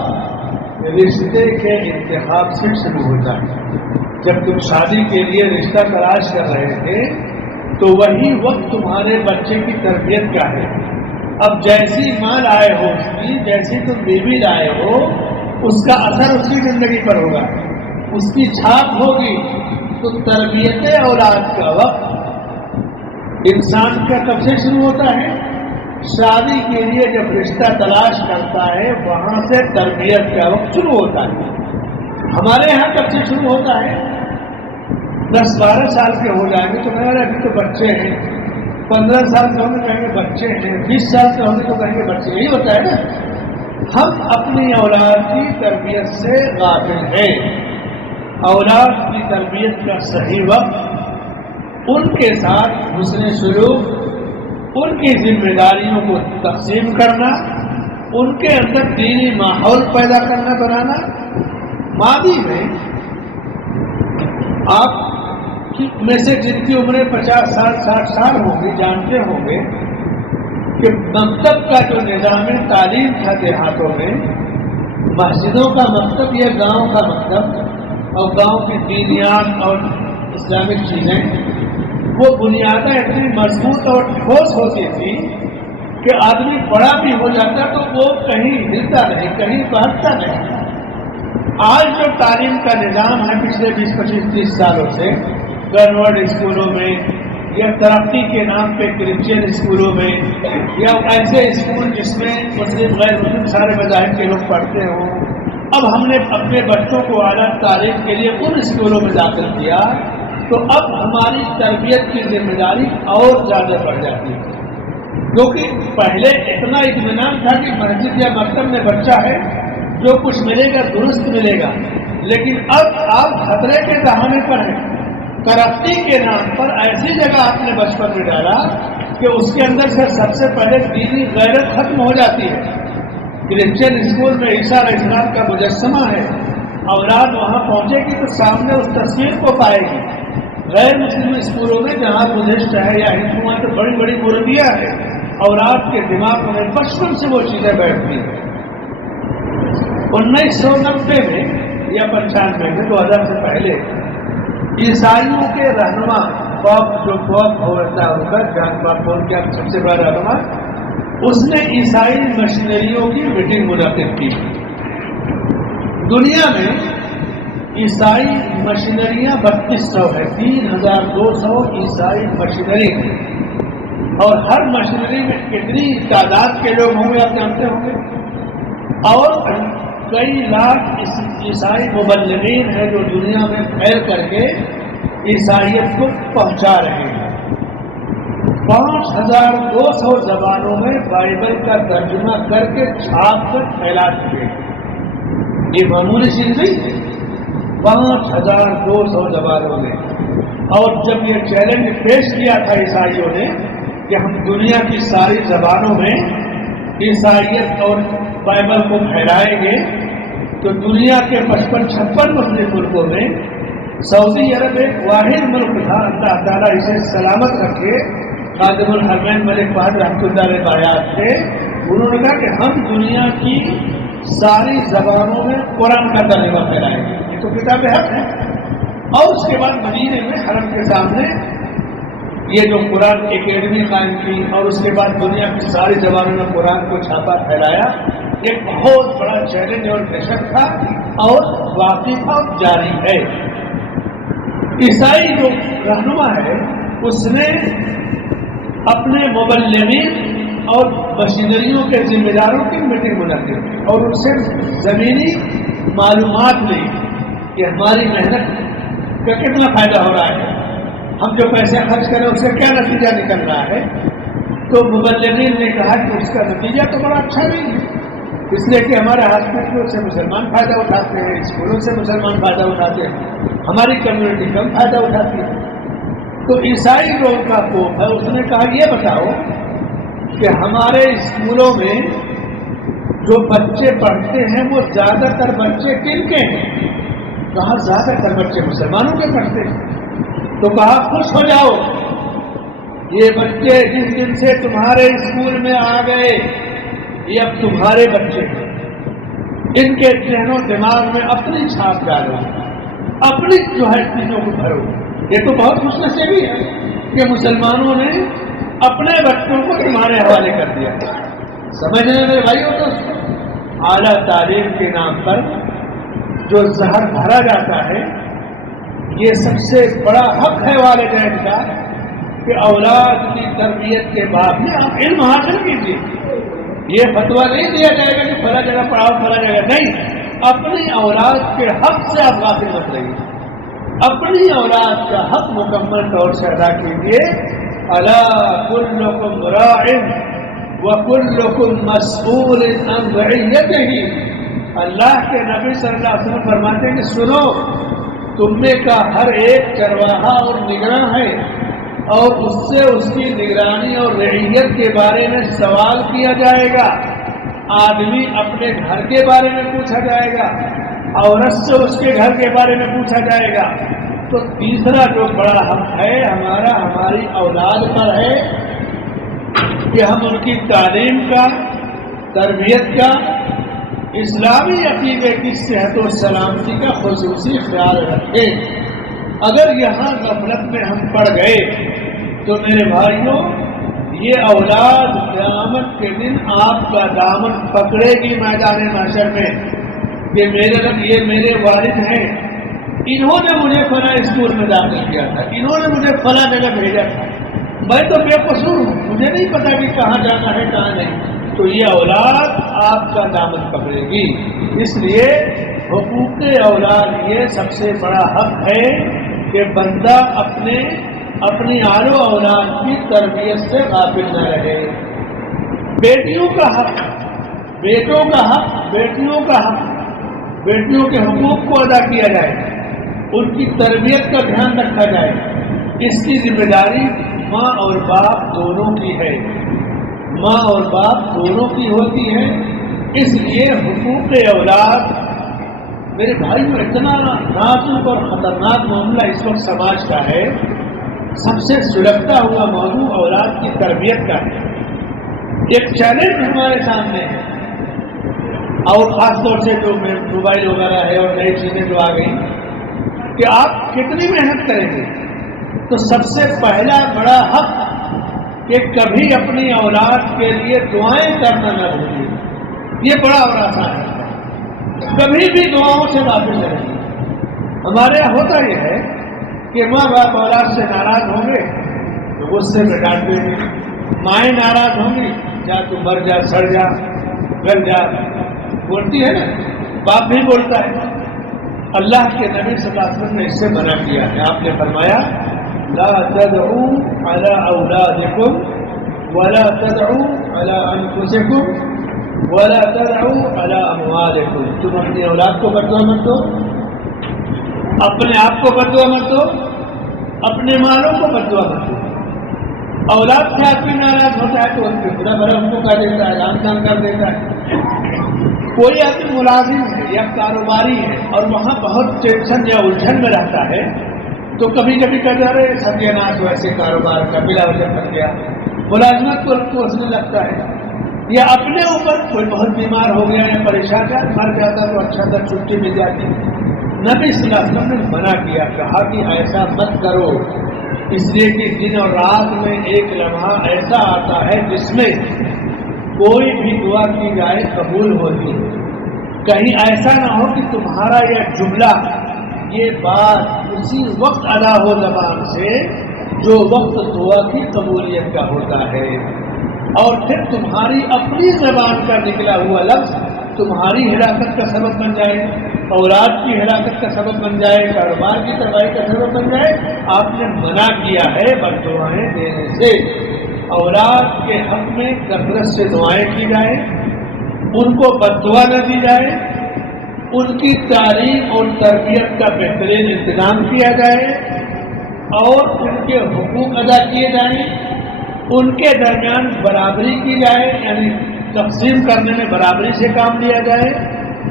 رشتے کے انتخاب سے شروع ہوتا ہے. جب تم شادی کے لیے رشتہ تلاش کر رہے تھے تو وہی وقت تمہارے بچے کی تربیت کا ہے. اب جیسی ماں لائے ہو اس کی، جیسی تم بیوی لائے ہو، اس کا اثر اس کی زندگی پر ہوگا، اس کی چھاپ ہوگی. تو تربیت اولاد کا وقت انسان کا کب سے شروع ہوتا ہے؟ شادی کے لیے جب رشتہ تلاش کرتا ہے وہاں سے تربیت کا وقت شروع ہوتا ہے. ہمارے یہاں کب سے شروع ہوتا ہے؟ 10-12 سال کے ہو جائیں گے تو میرے ابھی تو بچے ہیں. 15 سال کے ہوں گے کہیں گے بچے ہیں. 20 سال کے ہوں گے تو کہیں گے بچے. یہی ہوتا ہے نا. ہم اپنی اولاد کی تربیت سے غافل ہیں. اولاد کی تربیت کا صحیح وقت، ان کے ساتھ حسن سلوک، ان کی ذمہ داریوں کو تقسیم کرنا، ان کے اندر دینی ماحول پیدا کرنا، بنانا. ماضی میں آپ میں سے جن کی عمریں 50 سال 60 سال ہوں گی جانتے ہوں گے کہ مکتب کا جو نظام تعلیم تھا دیہاتوں میں، مسجدوں کا مکتب یا گاؤں کا مکتب اور گاؤں کی دینیات اور اسلامک چیزیں، وہ بنیادیں اتنی مضبوط اور ٹھوس ہوتی تھی کہ آدمی بڑا بھی ہو جاتا تو وہ کہیں ہلتا نہیں، کہیں بہتتا نہیں. آج جو تعلیم کا نظام ہے پچھلے 20, 25, 30 سالوں سے گورنمنٹ اسکولوں میں یا ترقی کے نام پہ کرسچین اسکولوں میں یا ایسے اسکول جس میں مسلم غیر مسلم سارے مذاہب کے لوگ پڑھتے ہوں، اب ہم نے اپنے بچوں کو اعلیٰ تعلیم کے لیے ان اسکولوں میں داخل کیا تو اب ہماری تربیت کی ذمہ داری اور زیادہ بڑھ جاتی ہے. کیونکہ پہلے اتنا اطمینان تھا کہ مسجد یا مکتب میں بچہ ہے، جو کچھ ملے گا درست ملے گا. لیکن اب آپ خطرے کے دہانے پر ہیں. ترقی کے نام پر ایسی جگہ آپ نے بچپن میں ڈالا کہ اس کے اندر سے سب سے پہلے دینی غیرت ختم ہو جاتی ہے. کرسچین اسکول میں عیسیٰ علیہ السلام کا مجسمہ ہے، اولاد وہاں پہنچے گی تو سامنے اس تصویر کو پائے گی. غیر مسلم اسکولوں میں جہاں بدھسٹ ہے یا ہندو تو بڑی بڑی مورتیاں ہیں، اولاد کے دماغ میں بچپن سے وہ چیزیں بیٹھتی ہیں. 1990 میں یا 95 میں 2000 سے پہلے عیسائیوں کے رہنما جو ہوتا ہے ان کا جان باپ کیا سب سے بڑا رہنما، اس نے عیسائی مشنریوں کی میٹنگ منعقد کی. دنیا میں عیسائی مشینریاں 3200 ہے، 3200 عیسائی مشینری ہیں. اور ہر مشینری میں کتنی تعداد کے لوگ ہوں گے آپ جانتے ہوں گے. اور کئی لاکھ عیسائی مبلغین ہیں جو دنیا میں پھیل کر کے عیسائیت کو پہنچا رہے ہیں. 5200 زبانوں میں بائبل کا ترجمہ کر کے چھاپ کر پھیلا چکے. یہ معمولی چیز نہیں ہے، 5200 زبانوں میں. اور جب یہ چیلنج پیش کیا تھا عیسائیوں نے کہ ہم دنیا کی ساری زبانوں میں عیسائیت اور بائبل کو پھیلائیں گے، تو دنیا کے 55-56 مسلم ملکوں میں سعودی عرب ایک واحد ملک تھا. اللہ تعالیٰ اسے سلامت رکھے. خادم الحرمین ملک فہد رحمۃ اللہ علیہ بایات تھے. انہوں نے کہا کہ ہم دنیا کی ساری زبانوں میں قرآن کا ترجمہ پھیلائیں گے. یہ تو کتاب حق ہے. اور اس کے بعد مدینے میں حرم کے سامنے یہ جو قرآن اکیڈمی قائم کی اور اس کے بعد دنیا کی ساری زبانوں میں قرآن کو چھاپا پھیلایا. ایک بہت بڑا چیلنج اور مشن تھا اور واقعی اور جاری ہے. عیسائی جو رہنما ہے اس نے اپنے مبلغین اور مشینریوں کے ذمہ داروں کی میٹنگ منعقد کی اور ان سے زمینی معلومات لی کہ ہماری محنت کا کتنا فائدہ ہو رہا ہے، ہم جو پیسے خرچ کریں اس سے کیا نتیجہ نکل رہا ہے. تو مبلغین نے کہا کہ اس کا نتیجہ تو بڑا اچھا نہیں ہے، اس لیے کہ ہمارے ہاسپٹلوں سے مسلمان فائدہ اٹھاتے ہیں، اسکولوں سے مسلمان فائدہ اٹھاتے ہیں، ہماری کمیونٹی کم فائدہ اٹھاتی ہے. تو عیسائی لوگ کا پوپ ہے، اس نے کہا یہ بتاؤ کہ ہمارے اسکولوں میں جو بچے پڑھتے ہیں وہ زیادہ تر بچے کن کے ہیں؟ کہا زیادہ تر بچے مسلمانوں کے پڑھتے ہیں۔ تو کہا خوش ہو جاؤ، یہ بچے جس دن سے تمہارے اسکول میں آ گئے یہ اب تمہارے بچے ہیں، ان کے ذہن و دماغ میں اپنی چھاپ ڈالو، اپنی جو ہے چیزوں کو بھرو۔ یہ تو بہت خوش نصیبی ہے کہ مسلمانوں نے اپنے بچوں کو تمہارے حوالے کر دیا۔ سمجھنے میں بھائی ہو تو اعلیٰ تعلیم کے نام پر جو زہر بھرا جاتا ہے، یہ سب سے بڑا حق ہے والدین کا کہ اولاد کی تربیت کے بعد میں آپ علم حاصل کیجیے۔ یہ فتویٰ نہیں دیا جائے گا کہ فلاں جگہ پڑھاؤ فلاں جگہ، نہیں، اپنی اولاد کے حق سے آپ غافل مت رہیے، اپنی اولاد کا حق مکمل طور سے ادا کیجیے۔ الا کلکم راع وکلکم مسئول عن رعیتہ، اللہ کے نبی صلی اللہ علیہ وسلم فرماتے ہیں کہ سنو، تم میں کا ہر ایک چرواہا اور نگراں ہے، اور اس سے اس کی نگرانی اور رعیت کے بارے میں سوال کیا جائے گا۔ آدمی اپنے گھر کے بارے میں پوچھا جائے گا، عورت سے اس کے گھر کے بارے میں پوچھا جائے گا۔ تو تیسرا جو بڑا حق ہے ہمارا ہماری اولاد پر ہے کہ ہم ان کی تعلیم کا، تربیت کا، اسلامی عقیدے کی صحت و سلامتی کا خصوصی خیال رکھیں۔ اگر یہاں غفلت میں ہم پڑ گئے تو میرے بھائیوں، یہ اولاد قیامت کے دن آپ کا دامن پکڑے گی میدان محشر میں کہ میرے رب یہ میرے والد ہیں، انہوں نے مجھے فلاں اسکول میں داخل کیا تھا، انہوں نے مجھے فلاں جگہ بھیجا تھا، میں تو بے قصور ہوں، مجھے نہیں پتا کہ کہاں جانا ہے کہاں نہیں۔ تو یہ اولاد آپ کا دامن پکڑے گی۔ اس لیے حقوق اولاد یہ سب سے بڑا حق ہے کہ بندہ اپنی آل و اولاد کی تربیت سے غافل نہ رہے۔ بیٹیوں کا حق، بیٹوں کا حق، بیٹیوں کا حق، بیٹیوں کے حقوق کو ادا کیا جائے، ان کی تربیت کا دھیان رکھا جائے۔ اس کی ذمہ داری ماں اور باپ دونوں کی ہے، ماں اور باپ دونوں کی ہوتی ہے۔ اس لیے حقوق اولاد میرے بھائی میں اتنا نازک اور خطرناک معاملہ اس وقت سماج کا ہے، سب سے سلگتا ہوا موضوع اولاد کی تربیت کا ہے۔ ایک چیلنج ہمارے سامنے ہے، اور خاص طور سے جو موبائل وغیرہ ہے اور نئی چیزیں جو آ گئی کہ آپ کتنی محنت کریں گے، تو سب سے پہلا بڑا حق کہ کبھی اپنی اولاد کے لیے دعائیں کرنا نہ بھولیے۔ یہ بڑا اور آسان ہے، کبھی بھی دعاؤں سے غافل نہ رہیے۔ ہمارے یہاں ہوتا یہ ہے کہ ماں باپ اولاد سے ناراض ہوں گے تو غصے میں ڈانٹ دیں گے، مائیں ناراض ہوں گی جا تو مر جا، سڑ جا، گل جا، بولتی ہے نا، باپ بھی بولتا ہے۔ اللہ کے نبی صلی اللہ علیہ وسلم نے اس سے منع کیا ہے۔ آپ نے فرمایا لا تدعوا على اولادکم ولا تدعوا على انفسکم ولا تدعوا على اموالکم، تم اپنی اولاد کو بد دعا مت دو، اپنے آپ کو بد دعا مت دو، اپنے مالوں کو بد دعا مت دو۔ اولاد سے آدمی ناراض ہوتا ہے تو ان کے برا بھرا ان کو کہہ دیتا ہے، لان کر دیتا ہے۔ کوئی آدمی ملازم ہے یا کاروباری ہے اور وہاں بہت ٹینشن یا الجھن میں رہتا ہے تو کبھی کبھی کہہ جا رہے سب ناش ویسے کاروبار کا بلا وجہ کر گیا، ملازمت کو کوسنے لگتا ہے، یا اپنے اوپر کوئی بہت بیمار ہو گیا یا پریشان ہے، مر جاتا تو اچھا تھا چھٹی مل جاتی۔ نبی صلی اللہ علیہ وسلم نے منع کیا، کہا کہ ایسا مت کرو، اس لیے کہ دن اور رات میں ایک لمحہ ایسا آتا ہے جس میں کوئی بھی دعا کی جائے قبول ہوتی ہے۔ کہیں ایسا نہ ہو کہ تمہارا یہ جملہ، یہ بات اسی وقت ادا ہو زبان سے جو وقت دعا کی قبولیت کا ہوتا ہے، اور پھر تمہاری اپنی زبان کا نکلا ہوا لفظ تمہاری ہلاکت کا سبب بن جائے، اولاد کی ہلاکت کا سبب بن جائے، کاروبار کی تباہی کا سبب بن جائے۔ آپ نے منع کیا ہے بد دعائیں دینے سے۔ اولاد کے حق میں کثرت سے دعائیں کی جائیں، ان کو بد دعا نہ دی جائے، ان کی تعلیم اور تربیت کا بہترین انتظام کیا جائے، اور ان کے حقوق ادا کیے جائیں، ان کے درمیان برابری کی جائے، یعنی تقسیم کرنے میں برابری سے کام لیا جائے،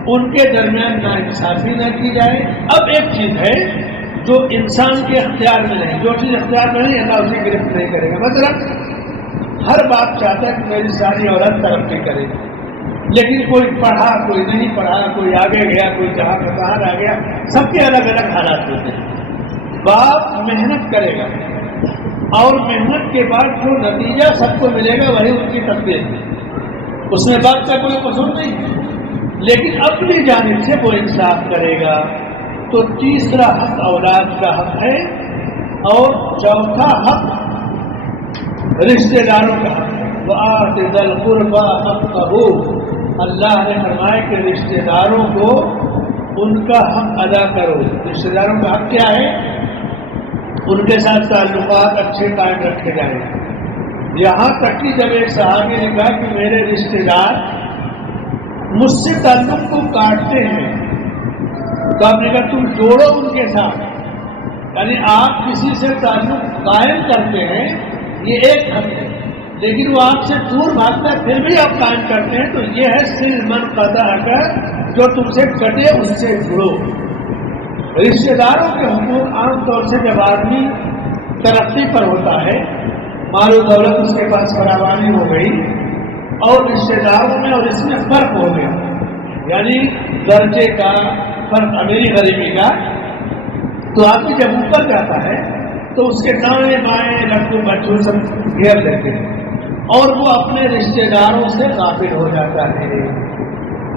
ان کے درمیان ناانصافی نہ کی جائے۔ اب ایک چیز ہے جو انسان کے اختیار میں نہیں، جو چیز اختیار میں نہیں اللہ اسے گرفت نہیں کرے گا۔ مطلب ہر باپ چاہتا ہے کہ میری ساری اولاد ترقی کرے، لیکن کوئی پڑھا کوئی نہیں پڑھا، کوئی آگے گیا کوئی جہاں کا کہاں رہ گیا، سب کے الگ الگ حالات ہوتے ہیں۔ باپ محنت کرے گا اور محنت کے بعد جو نتیجہ سب کو ملے گا وہی ان کی تقدیر ہے، اس میں باپ کا کوئی قصور نہیں ہے، لیکن اپنی جانب سے وہ انصاف کرے گا۔ تو تیسرا حق اولاد کا حق ہے، اور چوتھا حق رشتہ داروں کا حق ہے۔ وآتِ ذی القربى حقہ، اللہ نے فرمایا کہ رشتہ داروں کو ان کا حق ادا کرو۔ رشتہ داروں کا حق کیا ہے؟ ان کے ساتھ تعلقات اچھے قائم رکھے جائیں۔ یہاں تک کہ جب ایک صحابی نے کہا کہ میرے رشتہ دار مجھ سے تعلق کو کاٹتے ہیں، تو آپ نے کہا تم جوڑو ان کے ساتھ، یعنی آپ کسی سے تعلق قائم کرتے ہیں یہ ایک حق ہے، لیکن وہ آپ سے دور بھاگتا ہے پھر بھی آپ قائم کرتے ہیں، تو یہ ہے صل من قطع کر، جو تم سے کٹے اس سے جڑو۔ رشتہ داروں کے حقوق عام طور سے جب آدمی ترقی پر ہوتا ہے، مال و دولت اس کے پاس فراوانی ہو گئی اور رشتہ داروں میں اور اس میں فرق ہو گیا، یعنی درجے کا فرق، امیری غریبی کا، تو آدمی جب اوپر جاتا ہے تو اس کے دائیں بائیں لڑکوں بچوں سب گھیر لیتے ہیں اور وہ اپنے رشتہ داروں سے غافل ہو جاتا ہے۔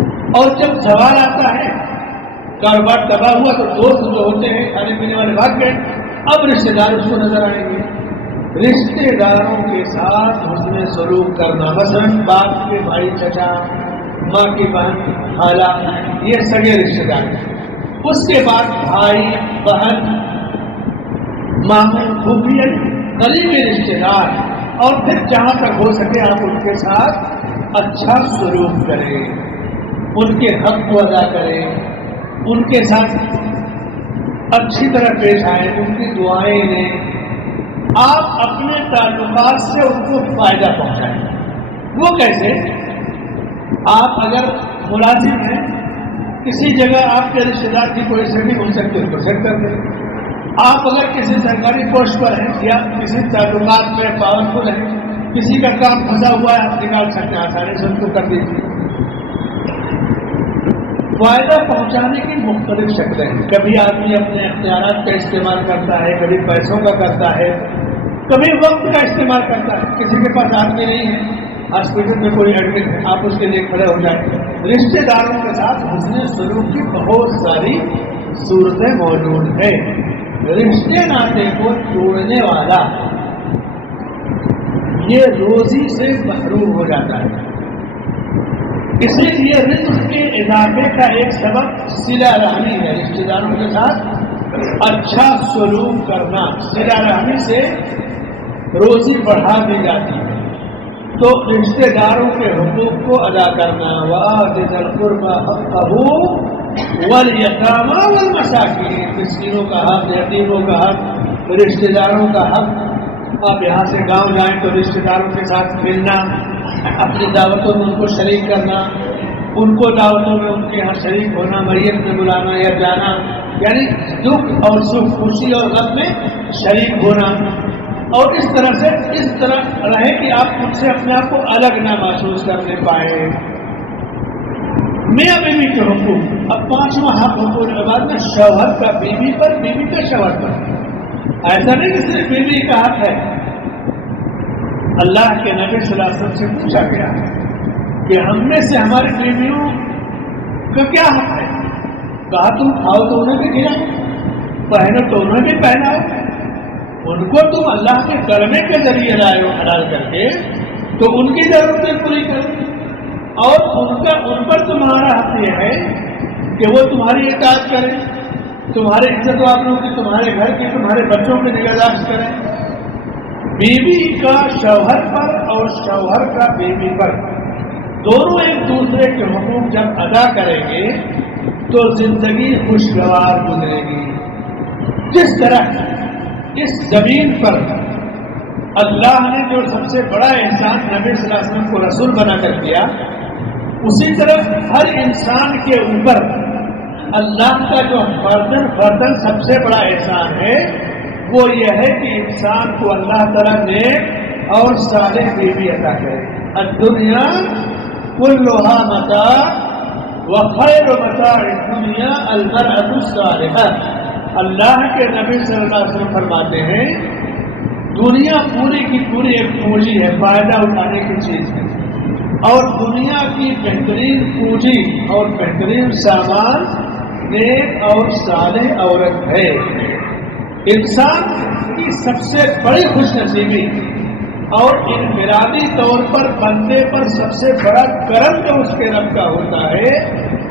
اور جب سوال آتا ہے کاروبار تباہ ہوا تو دوست جو ہوتے ہیں کھانے پینے والے بھاگ گئے، اب رشتہ دار اس کو نظر آئیں گے۔ رشتہ داروں کے ساتھ حسن سلوک کرنا، مثلا باپ کے بھائی چچا، ماں کی بہن خالہ، یہ سگے رشتہ دار ہیں۔ اس کے بعد بھائی بہن ماموں پھوپھی قریبی رشتہ دار، اور پھر جہاں تک ہو سکے آپ ان کے ساتھ اچھا سلوک کریں، ان کے حق کو ادا کریں، ان کے ساتھ اچھی طرح پیش آئیں، ان کی دعائیں لیں، آپ اپنے تعلقات سے ان کو فائدہ پہنچائیں۔ وہ کیسے؟ آپ اگر ملازم ہیں، کسی جگہ آپ کے رشتے دار کی کوئی سیٹنگ ہو سکتی ہے اس کو سیٹ کر دیں۔ آپ اگر کسی سرکاری پوسٹ پر ہیں یا کسی تعلقات میں پاورفل ہیں، کسی کا کام پھنسا ہوا ہے آپ نکال سکتے ہیں، آسانی سے ان کو کر دیجیے۔ فائدہ پہنچانے کی مختلف شکلیں ہیں، کبھی آدمی اپنے اختیارات کا استعمال کرتا ہے، کبھی پیسوں کا کرتا ہے، کبھی وقت کا استعمال کرتا ہے۔ کسی کے پاس آدمی نہیں ہے، ہاسپٹل میں کوئی ایڈمٹ ہے، آپ اس کے لیے کھڑے ہو جائیں۔ رشتہ داروں کے ساتھ حسن سلوک کی بہت ساری صورتیں موجود ہیں۔ رشتے ناطے کو توڑنے والا یہ روزی سے محروم ہو جاتا ہے، اسی لیے رزق کے اضافے کا ایک سبب صلہ رحمی ہے۔ رشتہ داروں کے ساتھ اچھا سلوک کرنا، صلہ رحمی سے روزی بڑھا دی جاتی ہے۔ تو رشتہ داروں کے حقوق کو ادا کرنا، وآتِ ذی القربى حقہ والیتامی والمساکین، مسکینوں کا حق، یتیموں کا حق، رشتہ داروں کا حق۔ آپ یہاں سے گاؤں جائیں تو رشتہ داروں کے ساتھ ملنا، اپنی دعوتوں میں ان کو شریک کرنا، ان کو دعوتوں میں ان کے یہاں شریک ہونا، میت میں بلانا یا جانا، یعنی دکھ اور سکھ، خوشی اور غم میں شریک ہونا، اور اس طرح رہے کہ آپ خود سے اپنے آپ کو الگ نہ محسوس کرنے پائیں۔ میاں بیوی کے حقوق۔ اب پانچواں حق حقوق العباد میں شوہر کا بیوی پر، بیوی کا شوہر پر۔ ایسا نہیں کہ صرف بیوی کا حق ہے۔ اللہ کے نبی صلی اللہ علیہ وسلم سے پوچھا گیا کہ ہم میں سے ہماری بیویوں کا کیا حق ہے؟ کہا تم کھاؤ تو انہیں بھی کھلاؤ، پہنو تو انہیں بھی پہناؤ، ان کو تم اللہ کے کرنے کے ذریعے لائے ہو حلال کر کے، تو ان کی ضرورتیں پوری کرو، اور ان پر تمہارا حق یہ ہے کہ وہ تمہاری اطاعت کریں، تمہارے عزت و آبرو کی، تمہارے گھر کی، تمہارے بچوں کی نگہداشت کریں۔ بیوی کا شوہر پر اور شوہر کا بیوی پر، دونوں ایک دوسرے کے حقوق جب ادا کریں گے تو زندگی خوشگوار گزرے گی۔ جس طرح اس زمین پر اللہ نے جو سب سے بڑا احسان نبی صلی اللہ علیہ وسلم کو رسول بنا کر دیا، اسی طرح ہر انسان کے اوپر اللہ کا جو فردن سب سے بڑا احسان ہے وہ یہ ہے کہ انسان کو اللہ تعالیٰ نے اور صالح بیوی عطا کرے۔ الدنیا کلھا متاع وخیر متاع الدنیا المرأة الصالحہ۔ اللہ کے نبی صلی اللہ علیہ وسلم فرماتے ہیں دنیا پوری کی پوری ایک پونجی ہے، فائدہ اٹھانے کی چیز ہے، اور دنیا کی بہترین پونجی اور بہترین سامان نیک اور صالح عورت ہے۔ انسان کی سب سے بڑی خوش نصیبی اور انفرادی طور پر بندے پر سب سے بڑا کرم جو اس کے رب کا ہوتا ہے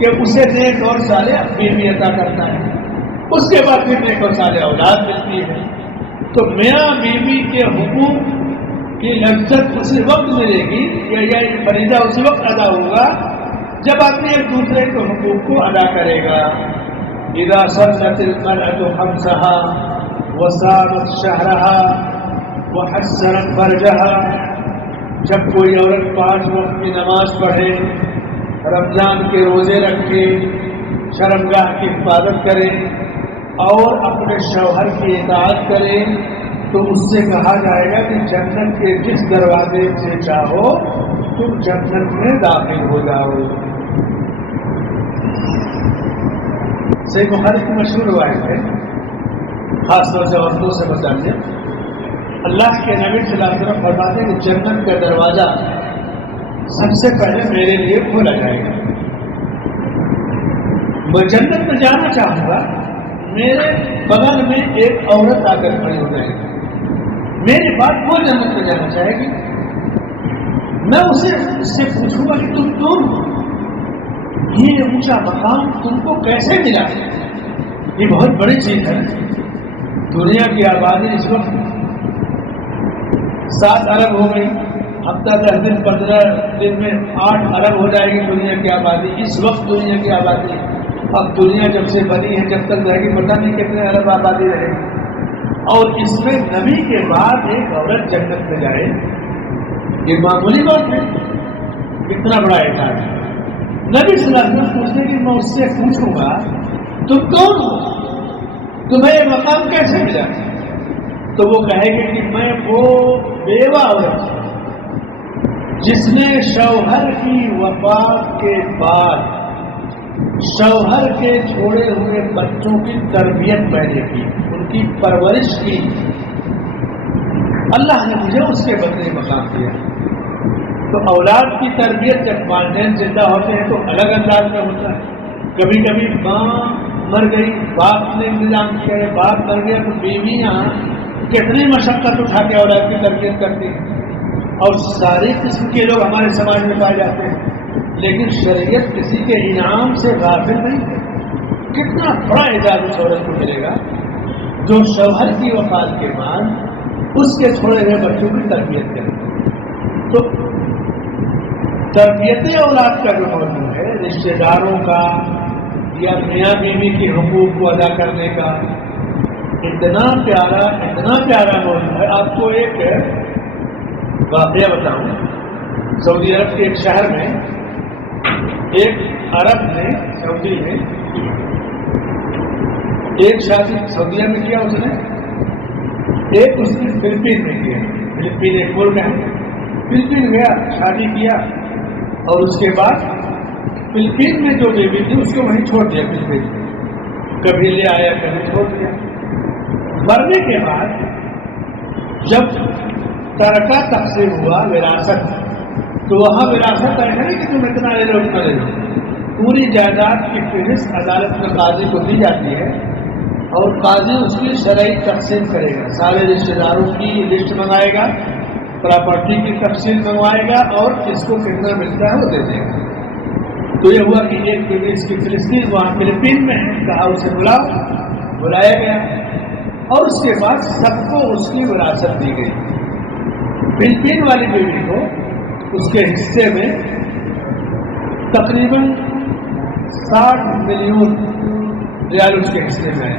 کہ اسے نیک اور صالح بیوی عطا کرتا ہے، اس کے بعد پھر نیک اور صالح اولاد ملتی ہے۔ تو میاں بیوی کے حقوق کی لذت اسی وقت ملے گی یا فریضہ اسی وقت ادا ہوگا جب آدمی ایک دوسرے کے حقوق کو ادا کرے گا۔ اذا صلت المرأة خمسها وصامت شهرها وحسنت فرجها، جب کوئی عورت 5 وقت کی نماز پڑھے، رمضان کے روزے رکھے، شرمگاہ کی حفاظت کرے اور اپنے شوہر کی اطاعت کرے، تو اس سے کہا جائے گا کہ جنت کے جس دروازے سے چاہو تم جنت میں داخل ہو جاؤ۔ صحیح بخاری کی مشہور روایت ہے، خاص طور سے عورتوں سے متعلق، اللہ کے نبی صلی اللہ علیہ وسلم فرماتے ہیں کہ جنت کا دروازہ سب سے پہلے میرے لیے کھولا جائے گا۔ میں جنت میں جانا چاہوں گا، میرے بغل میں ایک عورت آ کر کھڑی ہو جائے گی، میری بات وہ جنت میں جانا چاہے گی، میں اس سے پوچھوں گا کہ تم یہ اونچا مقام تم کو کیسے ملا؟ یہ بہت بڑی چیز ہے۔ دنیا کی آبادی اس وقت 7 ارب ہو گئی، ہفتہ 10 دن 15 دن میں 8 ارب ہو جائے گی دنیا کی آبادی، اس وقت دنیا کی آبادی۔ اب دنیا جب سے بنی ہے جب تک رہے گی پتہ نہیں کتنے ارب آبادی رہے گی، اور اس میں نبی کے بعد ایک عورت جنت میں جائے، یہ معمولی بات ہے، کتنا بڑا احسان ہے۔ نبی صلی اللہ علیہ وسلم پوچھنے کی میں اس سے پوچھوں گا تم کون ہو، تمہیں یہ مقام کیسے ملا؟ تو وہ کہے گی کہ میں وہ بیوہ عورت جس نے شوہر کی وفات کے بعد شوہر کے چھوڑے ہوئے بچوں کی تربیت پہلے کی، ان کی پرورش کی، اللہ نے مجھے اس کے بدلے مقام دیا۔ تو اولاد کی تربیت جب والدین زندہ ہوتے ہیں تو الگ انداز میں ہوتا ہے، کبھی کبھی ماں مر گئی، باپ نے انتظام کیا ہے، باپ مر گیا تو بیویاں کتنی مشقت اٹھا کے اولاد کی تربیت کرتی ہیں، اور ساری قسم کے لوگ ہمارے سماج میں پائے جاتے ہیں، لیکن شریعت کسی کے انعام سے غافل نہیں ہے۔ کتنا بڑا اعزاز اس عورت کو ملے گا جو شوہر کی وفات کے بعد اس کے چھوڑے ہوئے بچوں کی تربیت کرے۔ تو تربیت اولاد کا جو موضوع ہے، رشتے داروں کا یا میاں بیوی کے حقوق کو ادا کرنے کا، اتنا پیارا موضوع ہے۔ آپ کو ایک واقعہ بتاؤں، سعودی عرب کے ایک شہر میں ایک عرب نے سعودی میں ایک شادی سعودیہ میں کیا، اس نے ایک اس کی فلپین میں کیا، فلپین ایک ملک ہے، فلپین گیا شادی کیا، اور اس کے بعد فلپین میں جو بیوی تھی اس کو وہیں چھوڑ دیا، فلپین میں کبھی لے آیا کبھی چھوڑ دیا۔ مرنے کے بعد جب ترکہ تقسیم ہوا وراثت، تو وہاں وراثت ایسا نہیں کہ تم اتنا لے لو اتنا لے لو، پوری جائیداد کی فہرست عدالت میں قاضی کو دی جاتی ہے، اور قاضی اس کی شرعی تقسیم کرے گا، سارے رشتے داروں کی لسٹ منگائے گا، پراپرٹی کی تفصیل منگوائے گا، اور کس کو کتنا ملتا ہے وہ دے دے گا۔ تو یہ ہوا کہ ایک بیوی اس کی فلسطین وہاں فلپین میں ہے، کہا اسے بلایا گیا، اور اس کے بعد سب کو اس کی وراثت دی گئی۔ فلپین والی بیوی کو اس کے حصے میں تقریباً 60 ملین ریال اس کے حصے میں ہے،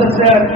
10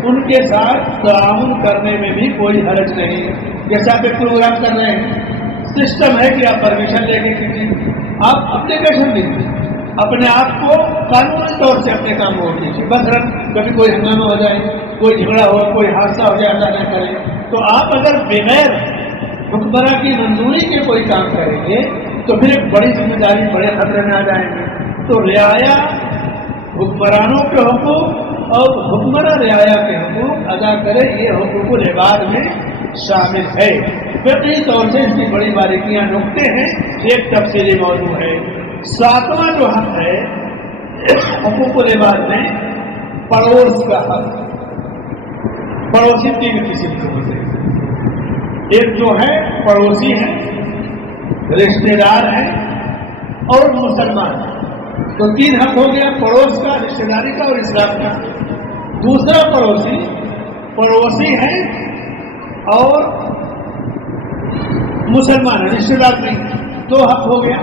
ان کے ساتھ تعاون کرنے میں بھی کوئی حرج نہیں ہے. جیسے آپ ایک پروگرام کر رہے ہیں، سسٹم ہے کہ آپ پرمیشن لے کے کسی آپ اپلیکیشن دیجیے، اپنے آپ کو قانونی طور سے اپنے کام کو کیجیے. بس کبھی کوئی ہنگامہ ہو جائے، کوئی جھگڑا ہو، کوئی حادثہ ہو جائے، اللہ نہ کرے، تو آپ اگر بغیر حکمراں کی منظوری کے کوئی کام کریں گے تو پھر ایک بڑی ذمہ داری، بڑے خطرے میں آ جائیں گے. تو رعایا حکمرانوں کے حقوق اور حکمراں رعایا کے حقوق ادا کرے، یہ حقوق العباد میں شامل ہے. فقہی طور سے اس کی بڑی باریکیاں نقطے ہیں، ایک تفصیلی موضوع ہے. 7واں جو حق ہے حقوق العباد میں، پڑوس کا حق. پڑوسی 3 قسم کے ہوتے ہیں. ایک جو ہے پڑوسی ہے، رشتے دار ہے اور مسلمان. تو 3 حق ہو گیا، پڑوس کا، رشتے داری کا اور اسلام کا. دوسرا پڑوسی ہے اور مسلمان ہے، رشتے دار نہیں، 2 حق ہو گیا.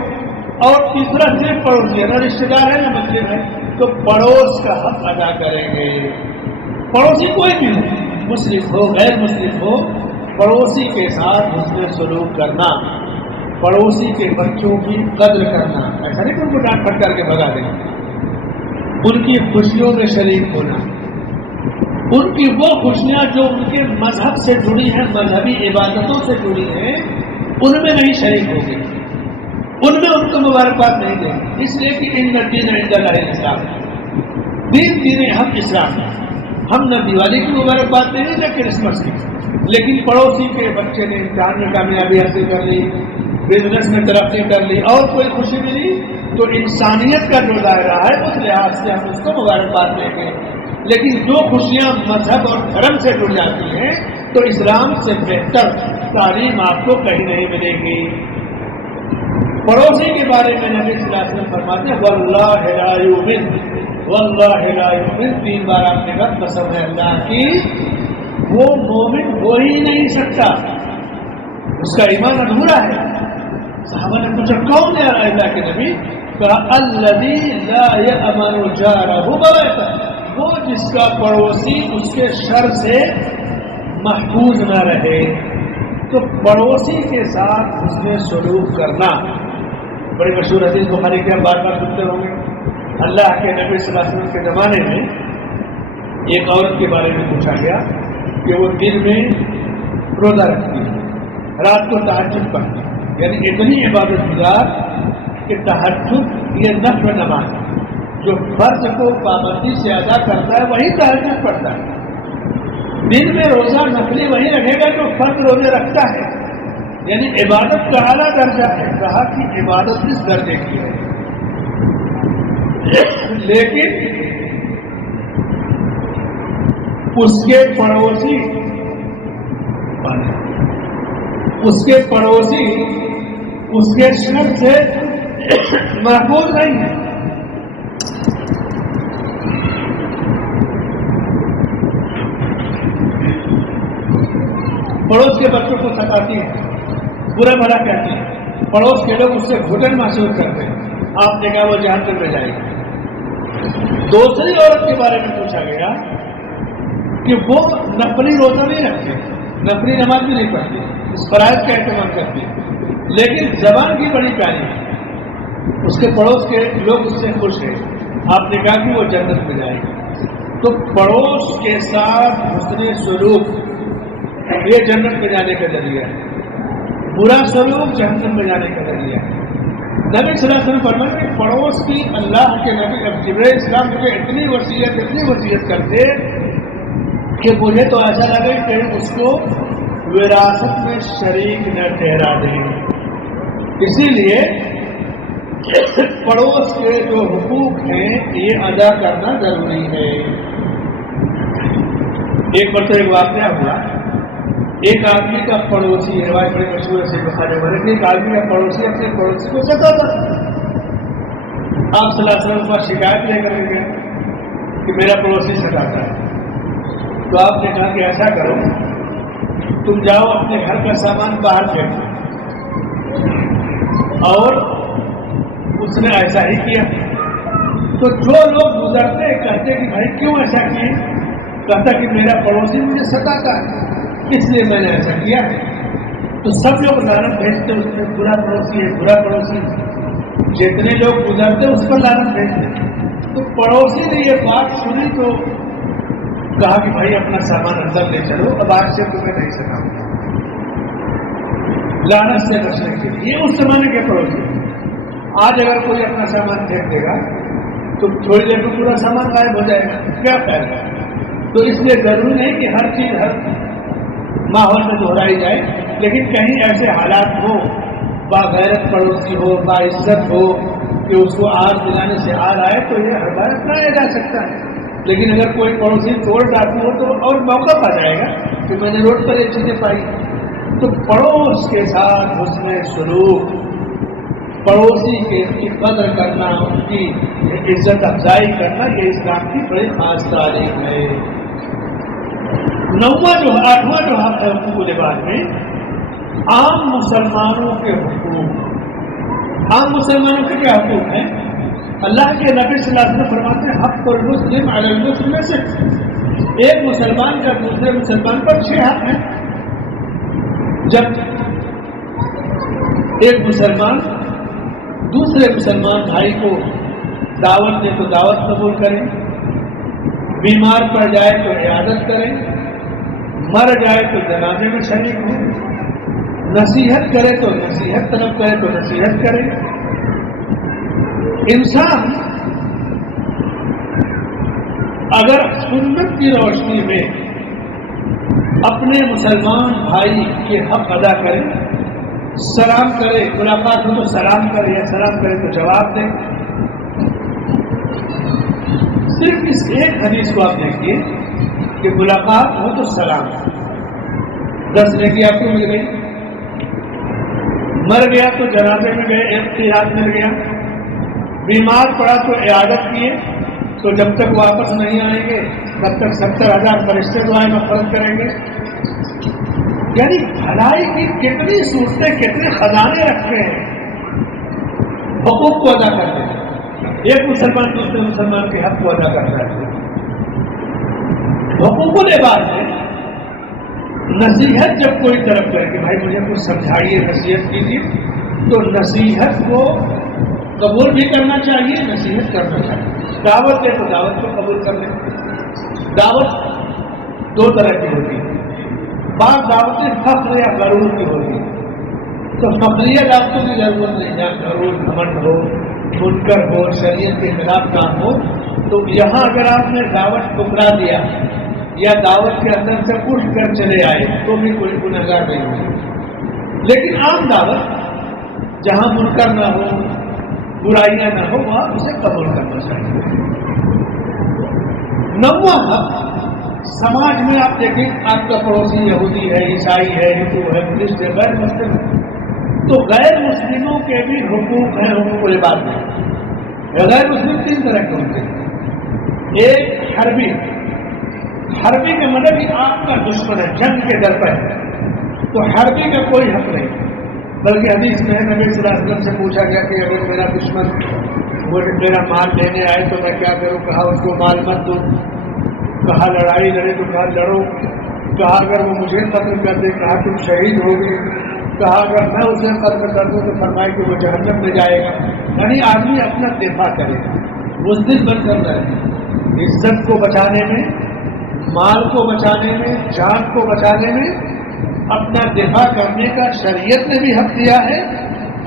اور تیسرا صرف پڑوسی ہے، نہ رشتے دار ہے نہ مسلم ہے، تو پڑوس کا حق ادا کریں گے. پڑوسی کوئی بھی ہو، مسلم ہو غیر مسلم ہو، پڑوسی کے ساتھ حسن سلوک کرنا، پڑوسی کے بچوں کی قدر کرنا. ایسا نہیں کہ ان کو ڈانٹ پھٹ کر کے بھگا دیں، ان کی خوشیوں میں شریک ہونا. ان کی وہ خوشیاں جو ان کے مذہب سے جڑی ہیں، مذہبی عبادتوں سے جڑی ہیں، ان میں نہیں شریک ہوگی، ان میں ان کو مبارکباد نہیں دیں گے. اس لیے کہ ان دین عند اللہ الاسلام، دین ہم اسلام. ہم نہ دیوالی کی مبارکباد دیں گے نہ کرسمس کی. لیکن پڑوسی کے بچے نے امتحان میں کامیابی حاصل کر لی، بزنس میں ترقی کر لی اور کوئی خوشی ملی، تو انسانیت کا جو دائرہ ہے اس لحاظ سے ہم اس کو مبارکباد دیں گے. لیکن جو خوشیاں مذہب اور دھرم سے جڑ جاتی ہیں تو اسلام سے بہتر تعلیم آپ کو کہیں نہیں ملے گی. پڑوسی کے بارے میں نبی صلی اللہ علیہ وسلم فرماتے ہیں واللہ لا یؤمن، واللہ لا یؤمن، 3 بار آپ نے کہا قسم ہے اللہ کی، وہ مومن ہو ہی نہیں سکتا، اس کا ایمان ادھورا ہے. صحابہ نے پوچھا کون ہے اللہ کے نبی؟ کہا الذی لا یأمن جارہ بوائقہ، وہ جس کا پڑوسی اس کے شر سے محفوظ نہ رہے. تو پڑوسی کے ساتھ حسن سلوک کرنا، بڑی مشہور حدیث بخاری کے بار بار سنتے ہوں گے. اللہ کے نبی صلی اللہ علیہ وسلم کے زمانے میں ایک عورت کے بارے میں پوچھا گیا کہ وہ دن میں روزہ رکھتی ہے، رات کو تہجد پڑھتی ہے، یعنی اتنی عبادت گزار کہ تہجد یہ نفل نماز جو فرض کو پابندی سے ادا کرتا ہے وہی تہجد پڑھتا ہے. دن میں روزہ نفلی وہی رکھے گا جو فرض روزے رکھتا ہے، یعنی عبادت کا اعلیٰ درجہ ہے. کہا کہ عبادت اس درجے کی ہے. لیکن اس کے پڑوسی اس کے شر سے محفوظ نہیں ہے. پڑوس کے بچوں کو ستاتی ہے، برا بھلا کہتی ہے، پڑوس کے لوگ اس سے گھٹن محسوس کرتے ہیں، آپ نے کہا وہ جہنم میں جائے گی. دوسری عورت کے بارے میں پوچھا گیا کہ وہ نفلی روزہ نہیں رکھتے، نفلی نماز بھی نہیں پڑھتی، اس فرائض کا اہتمام کرتی ہے، لیکن زبان کی بڑی پیاری ہے، اس کے پڑوس کے لوگ اس سے خوش ہیں. آپ نے کہا کہ وہ جنت میں جائے گی. تو پڑوس کے ساتھ حسن سلوک یہ جنت میں جانے کا ذریعہ ہے، برا سلوک جہنم میں جانے کا ذریعہ ہے. نبی صلی اللہ علیہ وسلم فرمایا کہ پڑوس کی اللہ کے نبی جبرائیل اسلام مجھے اتنی وصیت کرتے کہ مجھے تو ایسا لگے کہ اس کو وراثت میں شریک نہ ٹھہرا دیں. اسی لیے پڑوس کے جو حقوق ہیں یہ ادا کرنا ضروری ہے. ایک بار تو ایک واقعہ ہوا، ایک آدمی کا پڑوسی، روایت بڑی مشہور ہے بخاری میں، ایک آدمی کا پڑوسی اپنے پڑوسی کو ستاتا تھا. آپ صلی اللہ علیہ وسلم کا شکایت لے کر گئے کہ میرا پڑوسی ستاتا ہے. تو آپ نے کہا کہ ایسا کرو، تم جاؤ اپنے گھر کا سامان باہر پھینکو. اور اس نے ایسا ہی کیا. تو جو لوگ گزرتے کہتے کہ بھائی کیوں ایسا کیے، کہتا کہ میرا پڑوسی مجھے ستاتا ہے اس لیے میں نے ایسا کیا ہے. تو سب لوگ لعنت بھیجتے اس میں برا پڑوسی ہے، برا پڑوسی ہے. جتنے لوگ گزرتے اس پر لعنت بھیجتے. تو پڑوسی نے یہ بات سنی تو کہا کہ بھائی اپنا سامان اندر لے چلو، اب آج سے تمہیں نہیں سکھاؤں گا. لعنت سے بچنے کے لیے یہ اس زمانے کے پڑوسی. آج اگر کوئی اپنا سامان پھینک دے گا تو تھوڑی دیر میں پورا سامان غائب ہو جائے گا، کیا فائدہ. تو اس لیے ضروری نہیں کہ ہر چیز ہر ماحول میں دہرائی جائے، لیکن کہیں ایسے حالات ہو، باغیرت پڑوسی ہو، باعزت ہو کہ اس کو آگ دلانے سے آگ آئے تو یہ ہر بار اپنایا جا سکتا ہے. لیکن اگر کوئی پڑوسی توڑ ڈاکو ہو تو اور موقع پا جائے گا کہ میں نے روڈ پر یہ چیزیں پائی. تو پڑوس کے ساتھ حسن سلوک، پڑوسی کی قدر کرنا، ان کی عزت افزائی کرنا، یہ اسلام کی بڑی خاص تعلیم ہے. 8واں جو حق ہے حقوق لباس میں عام مسلمانوں کے حقوق. عام مسلمانوں کے کیا حقوق ہیں؟ اللہ کے نبی صلی اللہ علیہ وسلم فرماتے ہیں حق المسلم علی المسلم میں سے ایک مسلمان کا دوسرے مسلمان پر 6 حق ہیں. جب ایک مسلمان دوسرے مسلمان بھائی کو دعوت دے تو دعوت قبول کریں، بیمار پڑ جائے تو عیادت کریں، مر جائے تو جنازے میں شریک ہوں، نصیحت کرے تو نصیحت طلب کرے تو نصیحت کرے. انسان اگر سنت کی روشنی میں اپنے مسلمان بھائی کے حق ادا کرے، سلام کرے، ملاقات ہو تو سلام کرے یا سلام کرے تو جواب دے. صرف اس ایک حدیث کو آپ دیکھیے کہ ملاقات ہو تو سلام. 10 نیکی آپ کو مل گئی، مر گیا تو جنازے میں گئے، احتیاط مل گیا، بیمار پڑا تو عیادت کیے، تو جب تک واپس نہیں آئیں گے تب تک 70,000 فرشتے دعائیں مغفرت کریں گے. یعنی بھلائی کی کتنی صورتیں، کتنے خزانے رکھتے ہیں حقوق کو ادا کرتے ہیں. ایک مسلمان دوسرے مسلمان کے حق کو ادا کرتا ہے. حقوق العباد میں نصیحت جب کوئی طرف کرے کہ بھائی مجھے کچھ سمجھائیے، نصیحت کیجیے، تو نصیحت کو قبول بھی کرنا چاہیے، نصیحت کرنا چاہیے. دعوت دے تو دعوت کو قبول کر لیں. دعوت 2 طرح کی ہوتی ہے. بعض دعوتیں فخر یا غرور کی ہوتی ہے، تو فخریہ دعوتوں کی ضرورت نہیں. جہاں غرور، گھمنڈ ہو، منکر ہو، شریعت کے خلاف کام ہو، تو یہاں اگر آپ نے دعوت ٹھکرا دیا یا دعوت کے اندر سے اٹھ کر چلے آئے تو بھی کوئی گنہگار نہیں ہوگی. لیکن عام دعوت جہاں منکر نہ ہو، برائیاں نہ ہو، وہاں اسے قبول کرنا چاہیے. 9واں حق سماج میں آپ دیکھیں، آپ کا پڑوسی یہودی ہے، عیسائی ہے، ہندو ہے، بدھسٹ ہے، غیر مسلم ہے، تو غیر مسلموں کے بھی حقوق ہیں. حقوق العباد میں غیر مسلم 3 طرح کے ہوتے ہیں. ایک حربی. حربی کا مطلب کہ آپ کا دشمن ہے، جنگ کے در پر ہے، تو حربی کا کوئی حق نہیں. بلکہ حدیث میں نبی صلی اللہ علیہ وسلم سے پوچھا گیا کہ اگر میرا دشمن میرا مال لینے آئے تو میں کیا کروں؟ کہا اس کو مال مت دو. کہا لڑائی لڑے تو کہا لڑو. کہا اگر وہ مجھے قتل کر دے، کہا تم شہید ہوگے. کہا اگر میں اسے قتل کر دوں تو فرمائے کہ وہ جہنم میں جائے گا. یعنی آدمی اپنا دفاع کرے گا، بزدل بن کر رہے ہیں. عزت کو بچانے میں، مال کو بچانے میں، جان کو بچانے میں اپنا دفاع کرنے کا شریعت نے بھی حق دیا ہے،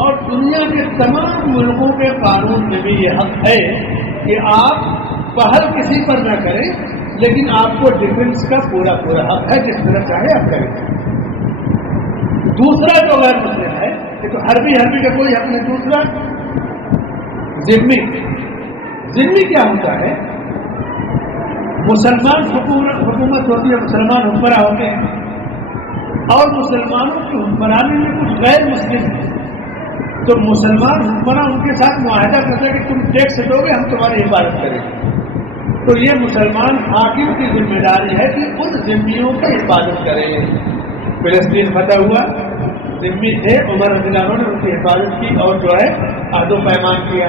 اور دنیا کے تمام ملکوں کے قانون میں بھی یہ حق ہے کہ آپ پہل کسی پر نہ کریں، لیکن آپ کو ڈیفنس کا پورا حق ہے، جس طرح چاہے آپ کریں. دوسرا جو غیر مسلم ہے کہ تو حربی کا کوئی حق نہیں. دوسرا ذمہ. ذمہ کیا ہوتا ہے؟ مسلمان حکومت ہوتی ہے، مسلمان حکمراں ہوتے ہیں، اور مسلمانوں کی حکمرانی میں کچھ غیر مسلم ہیں، تو مسلمان حکمراں ان کے ساتھ معاہدہ کرتے ہیں کہ تم ٹیکس دو گے، ہم تمہاری حفاظت کریں گے. تو یہ مسلمان حاکم کی ذمہ داری ہے کہ ان ذمیوں کی حفاظت کریں. فلسطین فتح ہوا، ذمی تھے، عمر رضی اللہ عنہ نے ان کی حفاظت کی اور جو ہے عہد و پیمان کیا.